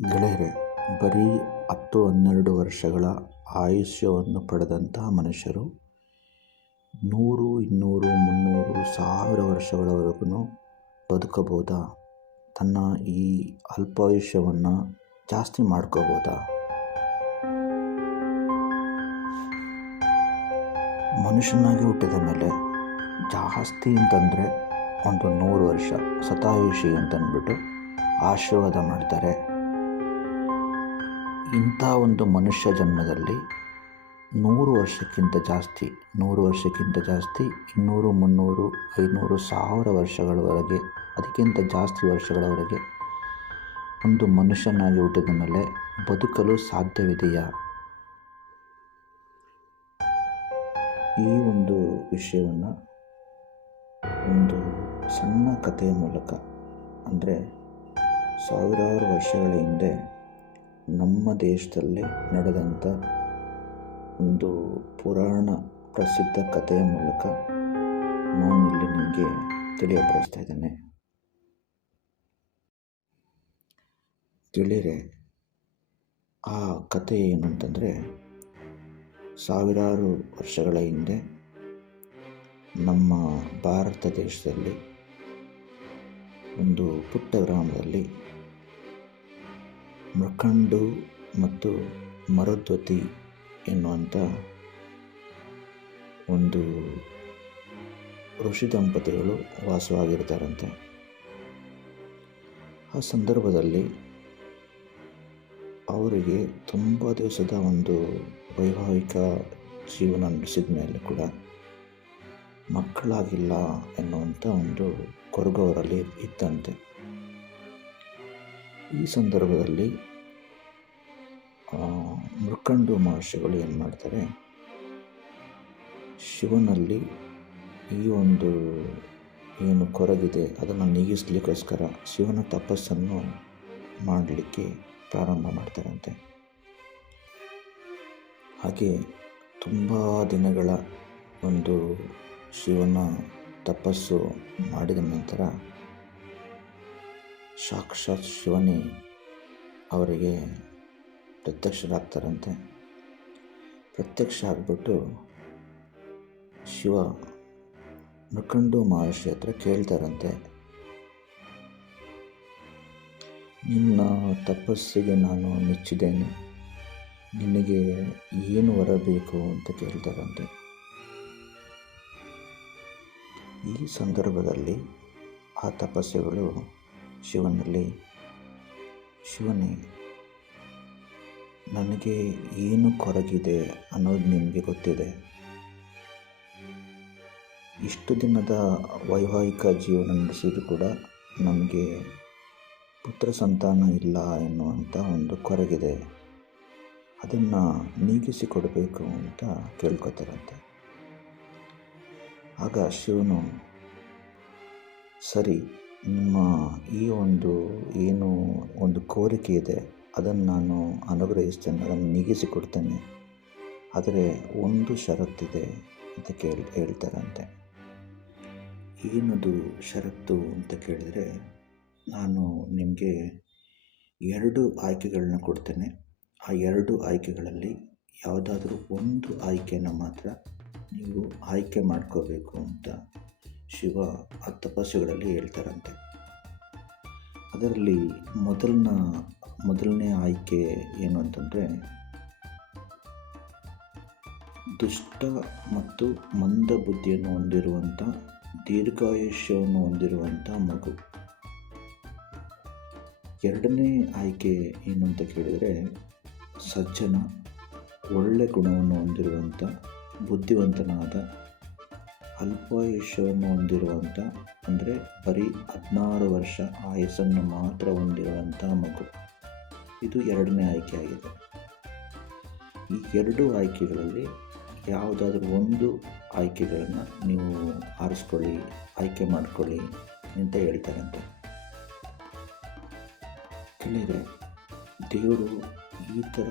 ಗೆಳೆಯರೆ, ಬರೀ 10-12 ವರ್ಷಗಳ ಆಯುಷ್ಯವನ್ನು ಪಡೆದಂತಹ ಮನುಷ್ಯರು 100, 200, 300, 1000 ವರ್ಷಗಳವರೆಗೂ ಬದುಕಬಹುದಾ? ತನ್ನ ಈ ಅಲ್ಪಾಯುಷ್ಯವನ್ನು ಜಾಸ್ತಿ ಮಾಡ್ಕೋಬೋದಾ? ಮನುಷ್ಯನಾಗಿ ಹುಟ್ಟಿದ ಮೇಲೆ ಜಾಸ್ತಿ ಅಂತಂದರೆ ಒಂದು 100 ವರ್ಷ ಶತಾಯುಷಿ ಅಂತಂದ್ಬಿಟ್ಟು ಆಶೀರ್ವಾದ ಮಾಡ್ತಾರೆ. ಇಂಥ ಒಂದು ಮನುಷ್ಯ ಜನ್ಮದಲ್ಲಿ 100 ವರ್ಷಕ್ಕಿಂತ ಜಾಸ್ತಿ 200, 300, 500, 1000 ವರ್ಷಗಳವರೆಗೆ, ಅದಕ್ಕಿಂತ ಜಾಸ್ತಿ ವರ್ಷಗಳವರೆಗೆ ಒಂದು ಮನುಷ್ಯನಾಗಿ ಹುಟ್ಟಿದ ಮೇಲೆ ಬದುಕಲು ಸಾಧ್ಯವಿದೆಯಾ? ಈ ಒಂದು ವಿಷಯವನ್ನು ಒಂದು ಸಣ್ಣ ಕಥೆಯ ಮೂಲಕ, ಅಂದರೆ ಸಾವಿರಾರು ವರ್ಷಗಳ ಹಿಂದೆ ನಮ್ಮ ದೇಶದಲ್ಲಿ ನಡೆದಂಥ ಒಂದು ಪುರಾಣ ಪ್ರಸಿದ್ಧ ಕಥೆಯ ಮೂಲಕ ನಾನು ಇಲ್ಲಿ ನಿಮಗೆ ತಿಳಿಯಪಡಿಸ್ತಾ ಇದ್ದೇನೆ. ಗೆಳೆಯರೆ, ಆ ಕಥೆ ಏನು ಅಂತಂದರೆ, ಸಾವಿರಾರು ವರ್ಷಗಳ ಹಿಂದೆ ನಮ್ಮ ಭಾರತ ದೇಶದಲ್ಲಿ ಒಂದು ಪುಟ್ಟ ಗ್ರಾಮದಲ್ಲಿ ಮೃಕಂಡು ಮತ್ತು ಮರುದ್ವತಿ ಎನ್ನುವಂಥ ಒಂದು ಋಷಿ ದಂಪತಿಗಳು ವಾಸವಾಗಿರ್ತಾರಂತೆ. ಆ ಸಂದರ್ಭದಲ್ಲಿ ಅವರಿಗೆ ತುಂಬ ದಿವಸದ ಒಂದು ವೈವಾಹಿಕ ಜೀವನ ನಡೆಸಿದ ಮೇಲೆ ಕೂಡ ಮಕ್ಕಳಾಗಿಲ್ಲ ಎನ್ನುವಂಥ ಒಂದು ಕೊರಗು ಅವರಲ್ಲಿ ಇತ್ತಂತೆ. ಈ ಸಂದರ್ಭದಲ್ಲಿ ಮೃಕಂಡು ಮಹರ್ಷಿಗಳು ಏನು ಮಾಡ್ತಾರೆ, ಶಿವನಲ್ಲಿ ಈ ಒಂದು ಏನು ಕೊರಗಿದೆ ಅದನ್ನು ನೀಗಿಸ್ಲಿಕ್ಕೋಸ್ಕರ ಶಿವನ ತಪಸ್ಸನ್ನು ಮಾಡಲಿಕ್ಕೆ ಪ್ರಾರಂಭ ಮಾಡ್ತಾರಂತೆ. ಹಾಗೆ ತುಂಬ ದಿನಗಳ ಒಂದು ಶಿವನ ತಪಸ್ಸು ಮಾಡಿದ ನಂತರ ಸಾಕ್ಷಾತ್ ಶಿವನೇ ಅವರಿಗೆ ಪ್ರತ್ಯಕ್ಷರಾಗ್ತಾರಂತೆ. ಪ್ರತ್ಯಕ್ಷ ಆಗಿಬಿಟ್ಟು ಶಿವ ಮೃಕಂಡು ಮಹರ್ಷಿ ಹತ್ರ ಕೇಳ್ತಾರಂತೆ, ನಿನ್ನ ತಪಸ್ಸಿಗೆ ನಾನು ಮೆಚ್ಚಿದ್ದೇನೆ, ನಿನಗೆ ಏನು ವರ ಬೇಕು ಅಂತ ಕೇಳ್ತಾರಂತೆ. ಈ ಸಂದರ್ಭದಲ್ಲಿ ಆ ತಪಸ್ಸುಗಳು ಶಿವನಲ್ಲಿ, ಶಿವನೇ, ನನಗೆ ಏನು ಕೊರಗಿದೆ ಅನ್ನೋದು ನಿನಗೆ ಗೊತ್ತಿದೆ. ಇಷ್ಟು ದಿನದ ವೈವಾಹಿಕ ಜೀವನ ನಡೆಸಿದರೂ ಕೂಡ ನಮಗೆ ಪುತ್ರ ಸಂತಾನ ಇಲ್ಲ ಎನ್ನುವಂಥ ಒಂದು ಕೊರಗಿದೆ, ಅದನ್ನು ನೀಗಿಸಿಕೊಡಬೇಕು ಅಂತ ಕೇಳ್ಕೊತಾರಂತೆ. ಆಗ ಶಿವನು, ಸರಿ, ನಿಮ್ಮ ಈ ಏನು ಒಂದು ಕೋರಿಕೆ ಇದೆ ಅದನ್ನು ನಾನು ಅನುಗ್ರಹಿಸ್ತೇನೆ, ಅದನ್ನು ನೀಗಿಸಿಕೊಡ್ತೇನೆ, ಆದರೆ ಒಂದು ಷರತ್ತಿದೆ ಅಂತ ಹೇಳ್ತಾರಂತೆ. ಏನದು ಷರತ್ತು ಅಂತ ಕೇಳಿದರೆ, ನಾನು ನಿಮಗೆ 2 ಆಯ್ಕೆಗಳನ್ನ ಕೊಡ್ತೇನೆ. ಆ 2 ಆಯ್ಕೆಗಳಲ್ಲಿ ಯಾವುದಾದ್ರೂ ಒಂದು ಆಯ್ಕೆಯನ್ನು ಮಾತ್ರ ನೀವು ಆಯ್ಕೆ ಮಾಡ್ಕೋಬೇಕು ಅಂತ ಶಿವ ಆ ತಪಸ್ಸುಗಳಲ್ಲಿ ಹೇಳ್ತಾರಂತೆ. ಅದರಲ್ಲಿ ಮೊದಲನೇ ಆಯ್ಕೆ ಏನು ಅಂತಂದರೆ, ದುಷ್ಟ ಮತ್ತು ಮಂದ ಬುದ್ಧಿಯನ್ನು ಹೊಂದಿರುವಂಥ, ದೀರ್ಘಾಯುಷ್ಯವನ್ನು ಹೊಂದಿರುವಂಥ ಮಗು. ಎರಡನೇ ಆಯ್ಕೆ ಏನು ಅಂತ ಕೇಳಿದರೆ, ಸಜ್ಜನ, ಒಳ್ಳೆ ಗುಣವನ್ನು ಹೊಂದಿರುವಂಥ, ಬುದ್ಧಿವಂತನಾದ, ಅಲ್ಪಾಯುಷ್ಯವನ್ನು ಹೊಂದಿರುವಂಥ, ಅಂದರೆ ಬರೀ 16 ವರ್ಷ ಆಯಸ್ಸನ್ನು ಮಾತ್ರ ಹೊಂದಿರುವಂಥ ಮಗು. ಇದು ಎರಡನೇ ಆಯ್ಕೆ ಆಗಿದೆ. ಈ 2 ಆಯ್ಕೆಗಳಲ್ಲಿ ಯಾವುದಾದ್ರೂ ಒಂದು ಆಯ್ಕೆಗಳನ್ನು ನೀವು ಆರಿಸ್ಕೊಳ್ಳಿ, ಆಯ್ಕೆ ಮಾಡ್ಕೊಳ್ಳಿ ಅಂತ ಹೇಳ್ತಾರಂತೆ. ಕೇಳಿದರೆ, ದೇವರು ಈ ಥರ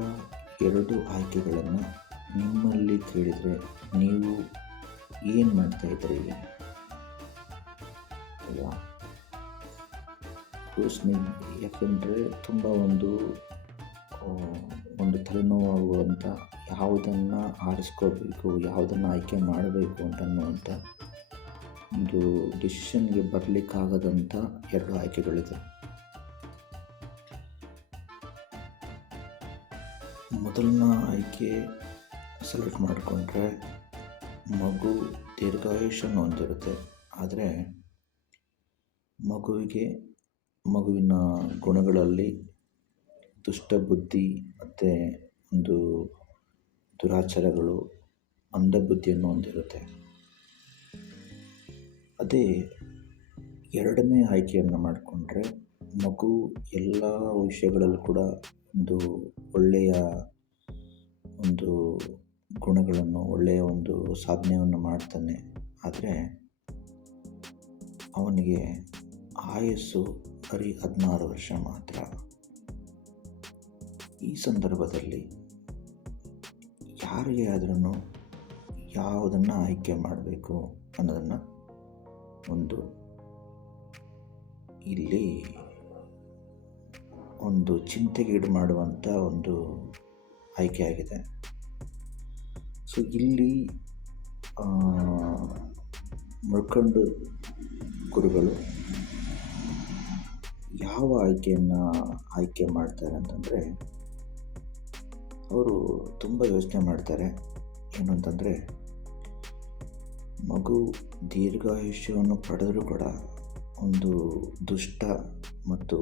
2 ಆಯ್ಕೆಗಳನ್ನು ನಿಮ್ಮಲ್ಲಿ ಕೇಳಿದರೆ ನೀವು ಏನು ಮಾಡ್ತಾಯಿದ್ರಿ ಅಲ್ವಾ? ಯೋಚನೆ. ಯಾಕೆಂದರೆ ತುಂಬ ಆ, ಒಂದು ತಲೆನೋವಾಗುವಂಥ, ಯಾವುದನ್ನು ಆರಿಸ್ಕೋಬೇಕು, ಯಾವುದನ್ನು ಆಯ್ಕೆ ಮಾಡಬೇಕು ಅನ್ನುವಂಥ ಒಂದು ಡಿಸಿಷನ್ಗೆ ಬರಲಿಕ್ಕಾಗದಂಥ 2 ಆಯ್ಕೆಗಳಿದೆ. ಮೊದಲನ ಆಯ್ಕೆ ಸೆಲೆಕ್ಟ್ ಮಾಡಿಕೊಂಡ್ರೆ ಮಗು ದೀರ್ಘಾಯುಷ್ಯವನ್ನು ಹೊಂದಿರುತ್ತೆ. ಆದರೆ ಮಗುವಿನ ಗುಣಗಳಲ್ಲಿ ದುಷ್ಟ ಬುದ್ಧಿ ಮತ್ತು ಒಂದು ದುರಾಚಾರಗಳು, ಮಂದಬುದ್ಧಿಯನ್ನು ಹೊಂದಿರುತ್ತೆ. ಅದೇ ಎರಡನೇ ಆಯ್ಕೆಯನ್ನು ಮಾಡಿಕೊಂಡ್ರೆ ಮಗು ಎಲ್ಲ ವಿಷಯಗಳಲ್ಲೂ ಕೂಡ ಒಂದು ಒಳ್ಳೆಯ ಒಂದು ಗುಣಗಳನ್ನು, ಒಳ್ಳೆಯ ಒಂದು ಸಾಧನೆಯನ್ನು ಮಾಡ್ತಾನೆ. ಆದರೆ ಅವನಿಗೆ ಆಯಸ್ಸು ಬರೀ 16 ವರ್ಷ ಮಾತ್ರ. ಈ ಸಂದರ್ಭದಲ್ಲಿ ಯಾರಿಗೆ ಆದ್ರೂ ಯಾವುದನ್ನು ಆಯ್ಕೆ ಮಾಡಬೇಕು ಅನ್ನೋದನ್ನು ಇಲ್ಲಿ ಒಂದು ಚಿಂತೆಗೀಡು ಮಾಡುವಂಥ ಒಂದು ಆಯ್ಕೆ ಆಗಿದೆ. ಸೊ ಇಲ್ಲಿ ಮುಳ್ಕಂಡು ಗುರುಗಳು ಯಾವ ಆಯ್ಕೆ ಮಾಡ್ತಾರೆ ಅಂತಂದರೆ, ಅವರು ತುಂಬ ಯೋಚನೆ ಮಾಡ್ತಾರೆ. ಏನು ಅಂತಂದರೆ, ಮಗು ದೀರ್ಘಾಯುಷ್ಯವನ್ನು ಪಡೆದರೂ ಕೂಡ ಒಂದು ದುಷ್ಟ ಮತ್ತು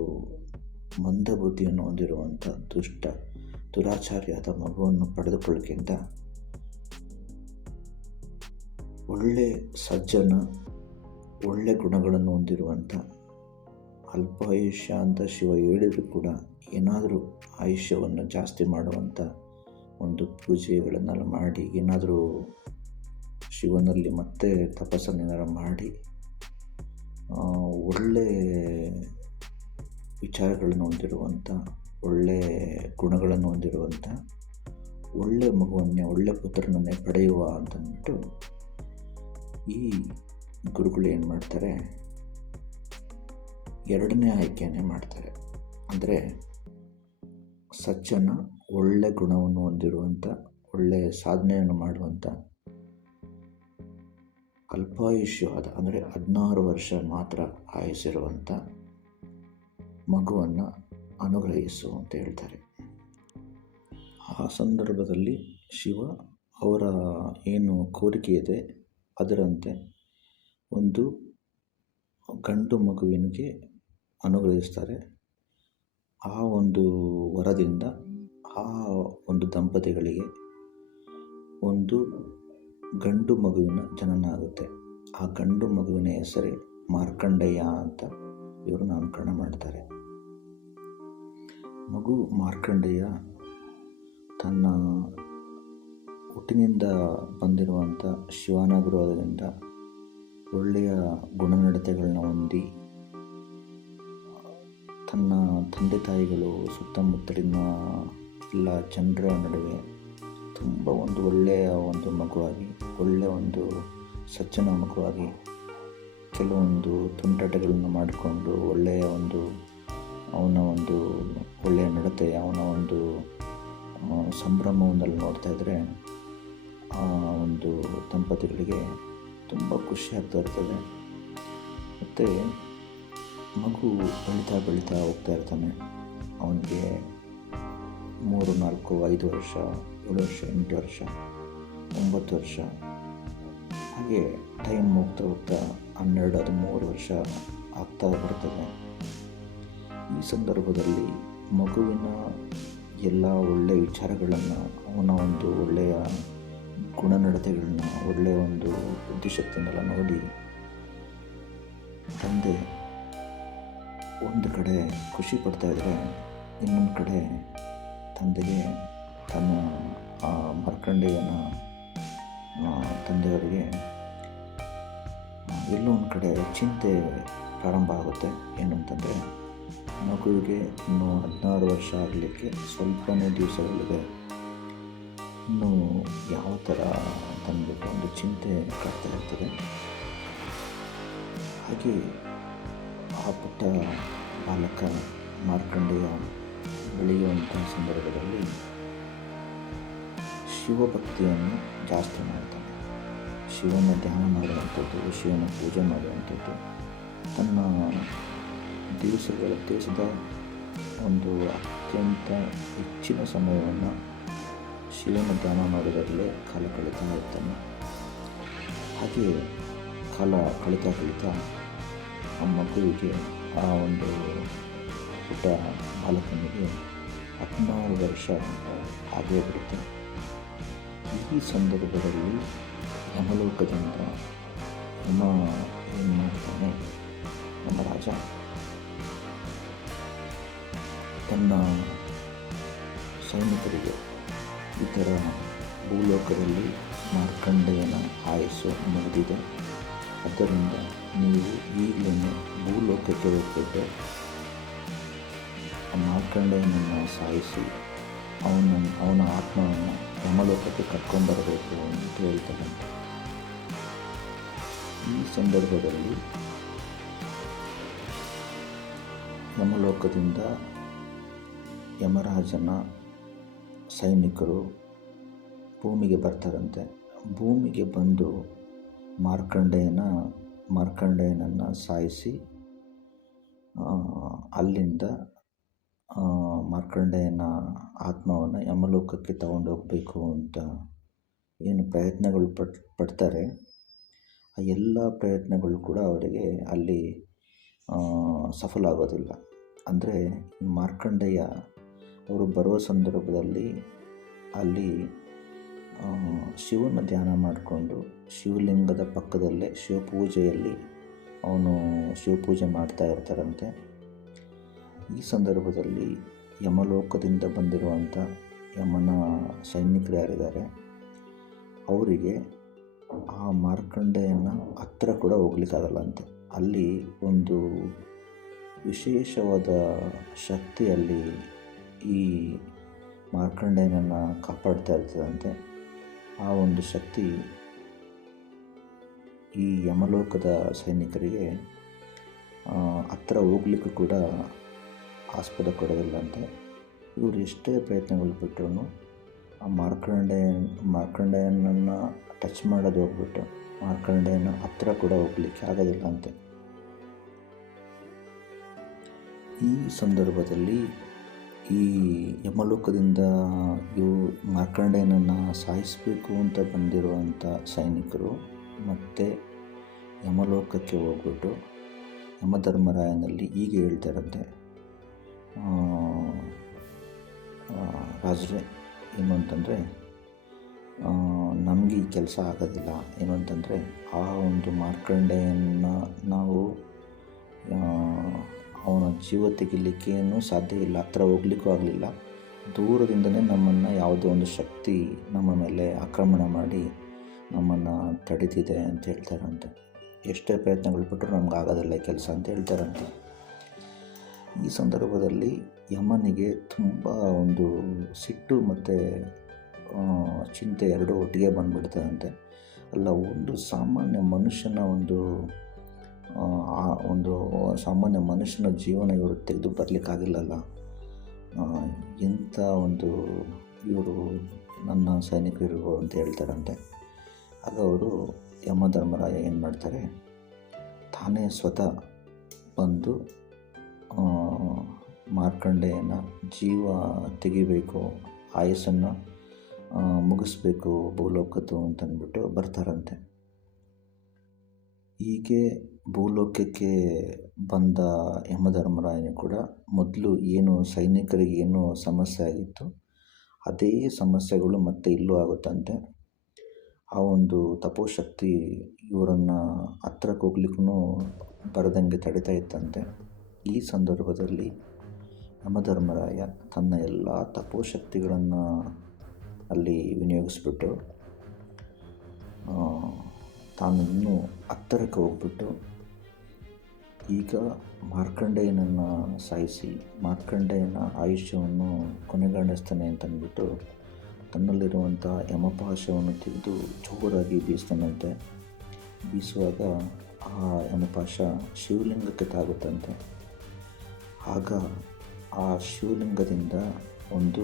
ಮಂದಬುದ್ಧಿಯನ್ನು ಹೊಂದಿರುವಂಥ ದುರಾಚಾರಿಯಾದ ಮಗುವನ್ನು ಪಡೆದುಕೊಳ್ಳೋಕ್ಕಿಂತ ಒಳ್ಳೆ ಸಜ್ಜನ, ಒಳ್ಳೆ ಗುಣಗಳನ್ನು ಹೊಂದಿರುವಂಥ, ಅಲ್ಪಾಯುಷ್ಯ ಅಂತ ಶಿವ ಹೇಳಿದರೂ ಕೂಡ ಏನಾದರೂ ಆಯುಷ್ಯವನ್ನು ಜಾಸ್ತಿ ಮಾಡುವಂಥ ಒಂದು ಪೂಜೆಗಳನ್ನೆಲ್ಲ ಮಾಡಿ, ಏನಾದರೂ ಶಿವನಲ್ಲಿ ಮತ್ತೆ ತಪಸ್ಸನ್ನೇನಾರು ಮಾಡಿ, ಒಳ್ಳೆ ವಿಚಾರಗಳನ್ನು ಹೊಂದಿರುವಂಥ, ಒಳ್ಳೆ ಗುಣಗಳನ್ನು ಹೊಂದಿರುವಂಥ ಒಳ್ಳೆ ಮಗುವನ್ನೇ, ಒಳ್ಳೆ ಪುತ್ರನನ್ನೇ ಪಡೆಯುವ ಅಂತಂದ್ಬಿಟ್ಟು ಈ ಗುರುಗಳು ಏನು ಮಾಡ್ತಾರೆ, ಎರಡನೇ ಆಯ್ಕೆಯನ್ನೇ ಮಾಡ್ತಾರೆ. ಅಂದರೆ ಸಜ್ಜನ, ಒಳ್ಳೆ ಗುಣವನ್ನು ಹೊಂದಿರುವಂಥ, ಒಳ್ಳೆಯ ಸಾಧನೆಯನ್ನು ಮಾಡುವಂಥ, ಅಲ್ಪಾಯುಷ್ಯವಾದ ಅಂದರೆ 16 ವರ್ಷ ಮಾತ್ರ ಆಯುಸ್ಸಿರುವಂಥ ಮಗುವನ್ನು ಅನುಗ್ರಹಿಸು ಅಂತ ಹೇಳ್ತಾರೆ. ಆ ಸಂದರ್ಭದಲ್ಲಿ ಶಿವ ಅವರ ಏನು ಕೋರಿಕೆ ಇದೆ ಅದರಂತೆ ಒಂದು ಗಂಡು ಮಗುವಿನಿಗೆ ಅನುಗ್ರಹಿಸ್ತಾರೆ. ಆ ಒಂದು ವರದಿಂದ ಆ ಒಂದು ದಂಪತಿಗಳಿಗೆ ಒಂದು ಗಂಡು ಮಗುವಿನ ಜನನ ಆಗುತ್ತೆ. ಆ ಗಂಡು ಮಗುವಿನ ಹೆಸರೇ ಮಾರ್ಕಂಡೇಯ ಅಂತ ಇವರು ನಾಮಕರಣ ಮಾಡ್ತಾರೆ. ಮಗು ಮಾರ್ಕಂಡೇಯ ತನ್ನ ಹುಟ್ಟಿನಿಂದ ಬಂದಿರುವಂಥ ಶಿವಾನುಗ್ರಹದಿಂದ ಒಳ್ಳೆಯ ಗುಣನಡತೆಗಳನ್ನ ಹೊಂದಿ, ತನ್ನ ತಂದೆ ತಾಯಿಗಳು ಸುತ್ತಮುತ್ತಲಿನ ಎಲ್ಲ ಜನರ ನಡುವೆ ತುಂಬ ಒಂದು ಒಳ್ಳೆಯ ಒಂದು ಮಗುವಾಗಿ, ಒಳ್ಳೆಯ ಒಂದು ಸಜ್ಜನ ಮಗುವಾಗಿ, ಕೆಲವೊಂದು ತುಂಟಾಟಗಳನ್ನು ಮಾಡಿಕೊಂಡು ಒಳ್ಳೆಯ ಒಂದು ಅವನ ಒಂದು ಒಳ್ಳೆಯ ನಡತೆ, ಅವನ ಒಂದು ಸಂಭ್ರಮವನ್ನೆಲ್ಲ ನೋಡ್ತಾ ಇದ್ದರೆ ಆ ಒಂದು ದಂಪತಿಗಳಿಗೆ ತುಂಬ ಖುಷಿ ಆಗ್ತಾ ಇರ್ತದೆ. ಮತ್ತು ಮಗು ಬೆಳೀತಾ ಹೋಗ್ತಾ ಇರ್ತಾನೆ. ಅವನಿಗೆ 3, 4, 5 ವರ್ಷ, 7 ವರ್ಷ, 8 ವರ್ಷ, 9 ವರ್ಷ, ಹಾಗೆ ಟೈಮ್ ಹೋಗ್ತಾ 12, 13 ವರ್ಷ ಆಗ್ತಾ ಬರ್ತದೆ. ಈ ಸಂದರ್ಭದಲ್ಲಿ ಮಗುವಿನ ಎಲ್ಲ ಒಳ್ಳೆಯ ವಿಚಾರಗಳನ್ನು, ಅವನ ಒಂದು ಒಳ್ಳೆಯ ಗುಣನಡತೆಗಳನ್ನ, ಒಳ್ಳೆಯ ಒಂದು ಬುದ್ಧಿಶಕ್ತಿಯನ್ನೆಲ್ಲ ನೋಡಿ ತಂದೆ ಒಂದು ಕಡೆ ಖುಷಿ ಪಡ್ತಾ ಇದ್ದರೆ, ಇನ್ನೊಂದು ಕಡೆ ತಂದೆಗೆ ತನ್ನ ಮಾರ್ಕಂಡೇಯನ ತಂದೆಯವರಿಗೆ ಎಲ್ಲೋ ಒಂದು ಕಡೆ ಚಿಂತೆ ಪ್ರಾರಂಭ ಆಗುತ್ತೆ. ಏನಂತಂದರೆ, ಮಗುವಿಗೆ ಇನ್ನೂ 16 ವರ್ಷ ಆಗಲಿಕ್ಕೆ ಸ್ವಲ್ಪನೇ ದಿವಸಗಳಿದೆ, ಇನ್ನೂ ಯಾವ ಥರ ತಂದಬೇಕು ಒಂದು ಚಿಂತೆ ಕಾಡ್ತಾ ಇರ್ತದೆ. ಹಾಗೆ ಆ ಪುಟ್ಟ ಬಾಲಕ ಮಾರ್ಕಂಡೇಯ ಬೆಳೆಯುವಂಥ ಸಂದರ್ಭದಲ್ಲಿ ಶಿವಭಕ್ತಿಯನ್ನು ಜಾಸ್ತಿ ಮಾಡ್ತಾನೆ. ಶಿವನ ಧ್ಯಾನ ಮಾಡುವಂಥದ್ದು, ಶಿವನ ಪೂಜೆ ಮಾಡುವಂಥದ್ದು, ತನ್ನ ದೇಶದ ಒಂದು ಅತ್ಯಂತ ಹೆಚ್ಚಿನ ಸಮಯವನ್ನು ಶಿವನ ಧ್ಯಾನ ಮಾಡೋದರಲ್ಲೇ ಕಾಲ ಕಳೀತಾ ಇರ್ತಾನೆ. ಹಾಗೆ ಕಾಲ ಕಳೀತಾ ಆ ಮಗುವಿಗೆ, ಆ ಒಂದು ಪುಟ್ಟ ಬಾಲಕನಿಗೆ 16 ವರ್ಷ ಆಗೇ ಬಿಡುತ್ತೆ. ಈ ಸಂದರ್ಭದಲ್ಲಿ ಯಮಲೋಕದಿಂದ ಯಮ ಏನು ಮಾಡ್ತಾನೆ, ಯಮರಾಜ ತನ್ನ ಸೈನಿಕರಿಗೆ ಈ ಥರ ಭೂಲೋಕದಲ್ಲಿ ಮಾರ್ಕಂಡೇಯನ ಆಯಸ್ಸು ಮುಗಿದಿದೆ, ಆದ್ದರಿಂದ ನೀವು ಈಗಲೇ ಭೂಲೋಕಕ್ಕೆ ಹೋಗ್ಬಿಟ್ಟು ಮಾರ್ಕಂಡೇಯನನ್ನು ಸಾಯಿಸಿ ಅವನ ಆತ್ಮವನ್ನು ಯಮಲೋಕಕ್ಕೆ ಕರ್ಕೊಂಬರಬೇಕು ಅಂತ ಹೇಳ್ತಾರೆ. ಈ ಸಂದರ್ಭದಲ್ಲಿ ಯಮಲೋಕದಿಂದ ಯಮರಾಜನ ಸೈನಿಕರು ಭೂಮಿಗೆ ಬರ್ತಾರಂತೆ. ಭೂಮಿಗೆ ಬಂದು ಮಾರ್ಕಂಡೇಯನನ್ನು ಸಾಯಿಸಿ ಅಲ್ಲಿಂದ ಮಾರ್ಕಂಡೇಯನ ಆತ್ಮವನ್ನು ಯಮಲೋಕಕ್ಕೆ ತಗೊಂಡೋಗಬೇಕು ಅಂತ ಏನು ಪ್ರಯತ್ನಗಳು ಪಡ್ತಾರೆ, ಆ ಎಲ್ಲ ಪ್ರಯತ್ನಗಳು ಕೂಡ ಅವರಿಗೆ ಅಲ್ಲಿ ಸಫಲ ಆಗೋದಿಲ್ಲ. ಅಂದರೆ ಮಾರ್ಕಂಡೇಯ ಅವರು ಬರುವ ಸಂದರ್ಭದಲ್ಲಿ ಅಲ್ಲಿ ಶಿವನ ಧ್ಯಾನ ಮಾಡಿಕೊಂಡು ಶಿವಲಿಂಗದ ಪಕ್ಕದಲ್ಲೇ ಶಿವಪೂಜೆಯಲ್ಲಿ ಅವನು ಶಿವಪೂಜೆ ಮಾಡ್ತಾ ಇರ್ತಾರಂತೆ. ಈ ಸಂದರ್ಭದಲ್ಲಿ ಯಮಲೋಕದಿಂದ ಬಂದಿರುವಂಥ ಯಮನ ಸೈನಿಕರು ಯಾರಿದ್ದಾರೆ ಅವರಿಗೆ ಆ ಮಾರ್ಕಂಡೇಯನ ಹತ್ರ ಕೂಡ ಹೋಗ್ಲಿಕ್ಕಾಗಲ್ಲಂತೆ. ಅಲ್ಲಿ ಒಂದು ವಿಶೇಷವಾದ ಶಕ್ತಿ ಅಲ್ಲಿ ಈ ಮಾರ್ಕಂಡೇಯನನ್ನು ಕಾಪಾಡ್ತಾ ಇರ್ತದಂತೆ. ಆ ಒಂದು ಶಕ್ತಿ ಈ ಯಮಲೋಕದ ಸೈನಿಕರಿಗೆ ಹತ್ರ ಹೋಗ್ಲಿಕ್ಕೂ ಕೂಡ ಆಸ್ಪದ ಕೊಡೋದಿಲ್ಲಂತೆ. ಇವರು ಎಷ್ಟೇ ಪ್ರಯತ್ನಗಳು ಬಿಟ್ಟರು ಆ ಮಾರ್ಕಂಡೇಯನನ್ನು ಟಚ್ ಮಾಡೋದು ಹೋಗ್ಬಿಟ್ಟು ಮಾರ್ಕಂಡೇಯನ ಹತ್ರ ಕೂಡ ಹೋಗ್ಲಿಕ್ಕೆ ಆಗೋದಿಲ್ಲ ಅಂತೆ. ಈ ಸಂದರ್ಭದಲ್ಲಿ ಈ ಯಮಲೋಕದಿಂದ ಮಾರ್ಕಂಡೇಯನನ್ನು ಸಾಯಿಸಬೇಕು ಅಂತ ಬಂದಿರುವಂಥ ಸೈನಿಕರು ಮತ್ತು ಯಮಲೋಕಕ್ಕೆ ಹೋಗ್ಬಿಟ್ಟು ಯಮಧರ್ಮರಾಯನಲ್ಲಿ ಹೀಗೆ ಹೇಳ್ತಾರಂತೆ, ರಾಜರೇ, ಏನು ಅಂತಂದರೆ ನಮಗೆ ಈ ಕೆಲಸ ಆಗೋದಿಲ್ಲ. ಏನು ಅಂತಂದರೆ ಆ ಒಂದು ಮಾರ್ಕಂಡೇಯನ ನಾವು ಅವನ ಜೀವ ತೆಗಿಲಿಕ್ಕೇನೂ ಸಾಧ್ಯ ಇಲ್ಲ, ಹತ್ರ ಹೋಗ್ಲಿಕ್ಕೂ ಆಗಲಿಲ್ಲ. ದೂರದಿಂದಲೇ ನಮ್ಮನ್ನು ಯಾವುದೋ ಒಂದು ಶಕ್ತಿ ನಮ್ಮ ಮೇಲೆ ಆಕ್ರಮಣ ಮಾಡಿ ನಮ್ಮನ್ನು ತಡೀತಿದೆ ಅಂತ ಹೇಳ್ತಾರಂತೆ. ಎಷ್ಟೇ ಪ್ರಯತ್ನಗಳು ಪಟ್ಟರು ನಮ್ಗೆ ಆಗೋದಿಲ್ಲ ಈ ಕೆಲಸ ಅಂತ ಹೇಳ್ತಾರಂತೆ. ಈ ಸಂದರ್ಭದಲ್ಲಿ ಯಮನಿಗೆ ತುಂಬ ಒಂದು ಸಿಟ್ಟು ಮತ್ತು ಚಿಂತೆ ಎರಡೂ ಒಟ್ಟಿಗೆ ಬಂದುಬಿಡ್ತದಂತೆ. ಅಲ್ಲ, ಒಂದು ಸಾಮಾನ್ಯ ಮನುಷ್ಯನ ಒಂದು ಸಾಮಾನ್ಯ ಮನುಷ್ಯನ ಜೀವನ ಇವರು ತೆಗೆದು ಬರಲಿಕ್ಕಾಗಿಲ್ಲಲ್ಲ, ಎಂಥ ಒಂದು ಇವರು ನನ್ನ ಸೈನಿಕರು ಅಂತ ಹೇಳ್ತಾರಂತೆ. ಆಗ ಅವರು ಯಮಧರ್ಮರಾಯ ಏನು ಮಾಡ್ತಾರೆ, ತಾನೇ ಸ್ವತಃ ಬಂದು ಮಾರ್ಕಂಡೇಯನ ಜೀವ ತೆಗಿಬೇಕು, ಆಯಸ್ಸನ್ನು ಮುಗಿಸ್ಬೇಕು ಭೂಲೋಕದ್ದು ಅಂತಂದ್ಬಿಟ್ಟು ಬರ್ತಾರಂತೆ. ಹೀಗೆ ಭೂಲೋಕಕ್ಕೆ ಬಂದ ಯಮಧರ್ಮರಾಯನು ಕೂಡ ಮೊದಲು ಏನು ಸೈನಿಕರಿಗೆ ಏನು ಸಮಸ್ಯೆ ಆಗಿತ್ತು ಅದೇ ಸಮಸ್ಯೆಗಳು ಮತ್ತೆ ಇಲ್ಲೂ ಆಗುತ್ತಂತೆ. ಆ ಒಂದು ತಪೋಶಕ್ತಿ ಇವರನ್ನು ಹತ್ರಕ್ಕೆ ಹೋಗ್ಲಿಕ್ಕೂ ಬರದಂಗೆ ತಡಿತಾ ಇತ್ತಂತೆ. ಈ ಸಂದರ್ಭದಲ್ಲಿ ಯಮಧರ್ಮರಾಯ ತನ್ನ ಎಲ್ಲ ತಪೋಶಕ್ತಿಗಳನ್ನು ಅಲ್ಲಿ ವಿನಿಯೋಗಿಸ್ಬಿಟ್ಟು ತಾನು ಇನ್ನೂ ಹತ್ತಿರಕ್ಕೆ ಹೋಗ್ಬಿಟ್ಟು ಈಗ ಮಾರ್ಕಂಡೇಯನನ್ನು ಸಾಯಿಸಿ ಮಾರ್ಕಂಡೇಯನ ಆಯುಷ್ಯವನ್ನು ಕೊನೆಗಾಣಿಸ್ತಾನೆ ಅಂತಂದ್ಬಿಟ್ಟು ತನ್ನಲ್ಲಿರುವಂಥ ಯಮಪಾಶವನ್ನು ತೆಗೆದು ಜೋರಾಗಿ ಬೀಸ್ತಾನಂತೆ. ಬೀಸುವಾಗ ಆ ಯಮಪಾಶ ಶಿವಲಿಂಗಕ್ಕೆ ತಾಗುತ್ತಂತೆ. ಆಗ ಆ ಶಿವಲಿಂಗದಿಂದ ಒಂದು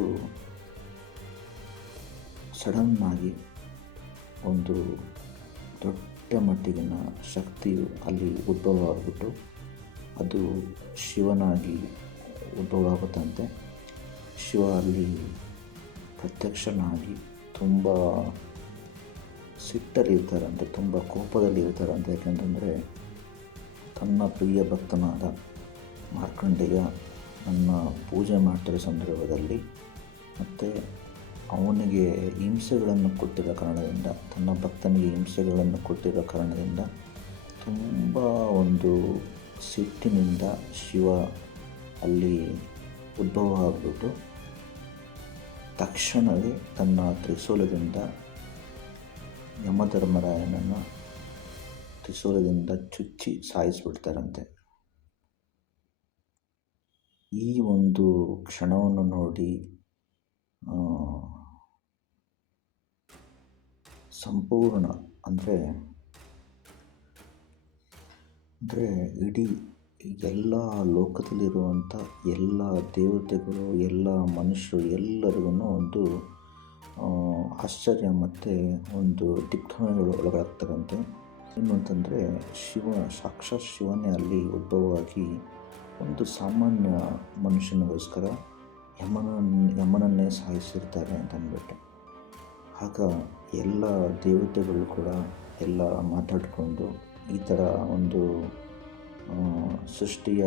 ಸಡನ್ನಾಗಿ ಒಂದು ದೊಡ್ಡ ಮಟ್ಟಿಗಿನ ಶಕ್ತಿಯು ಅಲ್ಲಿ ಉದ್ಭವ ಆಗಿಬಿಟ್ಟು ಅದು ಶಿವನಾಗಿ ಉದ್ಭವ ಆಗುತ್ತಂತೆ. ಶಿವ ಅಲ್ಲಿ ಪ್ರತ್ಯಕ್ಷನಾಗಿ ತುಂಬ ಸಿಟ್ಟಲ್ಲಿರ್ತಾರಂತೆ, ತುಂಬ ಕೋಪದಲ್ಲಿ ಇರ್ತಾರಂತೆ. ಯಾಕೆಂತಂದರೆ ತನ್ನ ಪ್ರಿಯ ಭಕ್ತನಾದ ಮಾರ್ಕಂಡೇಯ ನನ್ನ ಪೂಜೆ ಮಾಡ್ತಿರೋ ಸಂದರ್ಭದಲ್ಲಿ ಮತ್ತು ಅವನಿಗೆ ಹಿಂಸೆಗಳನ್ನು ಕೊಟ್ಟಿರೋ ಕಾರಣದಿಂದ, ತನ್ನ ಭಕ್ತನಿಗೆ ಹಿಂಸೆಗಳನ್ನು ಕೊಟ್ಟಿರೋ ಕಾರಣದಿಂದ ತುಂಬ ಒಂದು ಸಿಟ್ಟಿನಿಂದ ಶಿವ ಅಲ್ಲಿ ಉದ್ಭವ ಆಗಿಬಿಟ್ಟು ತಕ್ಷಣವೇ ತನ್ನ ತ್ರಿಶೂಲದಿಂದ ಯಮಧರ್ಮರಾಯನನ್ನು ತ್ರಿಶೂಲದಿಂದ ಚುಚ್ಚಿ ಸಾಯಿಸಿಬಿಡ್ತಾರಂತೆ. ಈ ಒಂದು ಕ್ಷಣವನ್ನು ನೋಡಿ ಸಂಪೂರ್ಣ ಅಂದರೆ ಇಡೀ ಎಲ್ಲ ಲೋಕದಲ್ಲಿರುವಂಥ ಎಲ್ಲ ದೇವತೆಗಳು, ಎಲ್ಲ ಮನುಷ್ಯರು ಎಲ್ಲರಿಗೂ ಒಂದು ಆಶ್ಚರ್ಯ ಮತ್ತು ಒಂದು ದಿಗ್ಭ್ರಮೆಗಳು ಒಳಗಾಗ್ತಾರಂತೆ. ಏನು ಅಂತಂದರೆ ಸಾಕ್ಷಾತ್ ಶಿವನೇ ಅಲ್ಲಿ ಉದ್ಭವವಾಗಿ ಒಂದು ಸಾಮಾನ್ಯ ಮನುಷ್ಯನಿಗೋಸ್ಕರ ಯಮನನ್ನೇ ಸಾಯಿಸಿರ್ತಾರೆ ಅಂತ ಅಂದ್ಬಿಟ್ಟು. ಆಗ ಎಲ್ಲ ದೇವತೆಗಳು ಕೂಡ ಎಲ್ಲ ಮಾತಾಡಿಕೊಂಡು ಈ ಥರ ಒಂದು ಸೃಷ್ಟಿಯ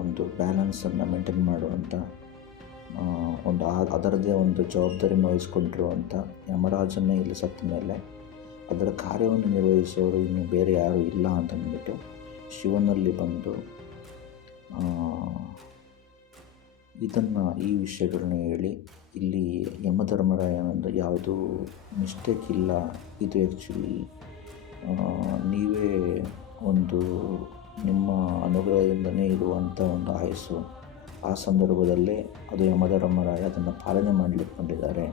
ಒಂದು ಬ್ಯಾಲೆನ್ಸನ್ನು ಮೇಂಟೈನ್ ಮಾಡುವಂಥ ಒಂದು ಅದರದ್ದೇ ಒಂದು ಜವಾಬ್ದಾರಿಯನ್ನು ವಹಿಸ್ಕೊಂಡಿರುವಂಥ ಯಮರಾಜನ್ನೇ ಇಲ್ಲಿ ಸತ್ತ ಮೇಲೆ ಅದರ ಕಾರ್ಯವನ್ನು ನಿರ್ವಹಿಸೋರು ಇನ್ನು ಬೇರೆ ಯಾರೂ ಇಲ್ಲ ಅಂತಂದ್ಬಿಟ್ಟು ಶಿವನಲ್ಲಿ ಬಂದು ಈ ವಿಷಯಗಳನ್ನ ಹೇಳಿ ಇಲ್ಲಿ ಯಮಧರ್ಮರಾಯನಂದು ಯಾವುದೂ ಮಿಸ್ಟೇಕ್ ಇಲ್ಲ, ಇದು ಆ್ಯಕ್ಚುಲಿ ನೀವೇ ಒಂದು ನಿಮ್ಮ ಅನುಗ್ರಹದಿಂದನೇ ಇರುವಂಥ ಒಂದು ಆಯಸ್ಸು, ಆ ಸಂದರ್ಭದಲ್ಲೇ ಅದು ಯಮಧರ್ಮರಾಯ ಅದನ್ನು ಪಾಲನೆ ಮಾಡಲಿಕ್ಕೆ ಬಂದಿದ್ದಾರೆ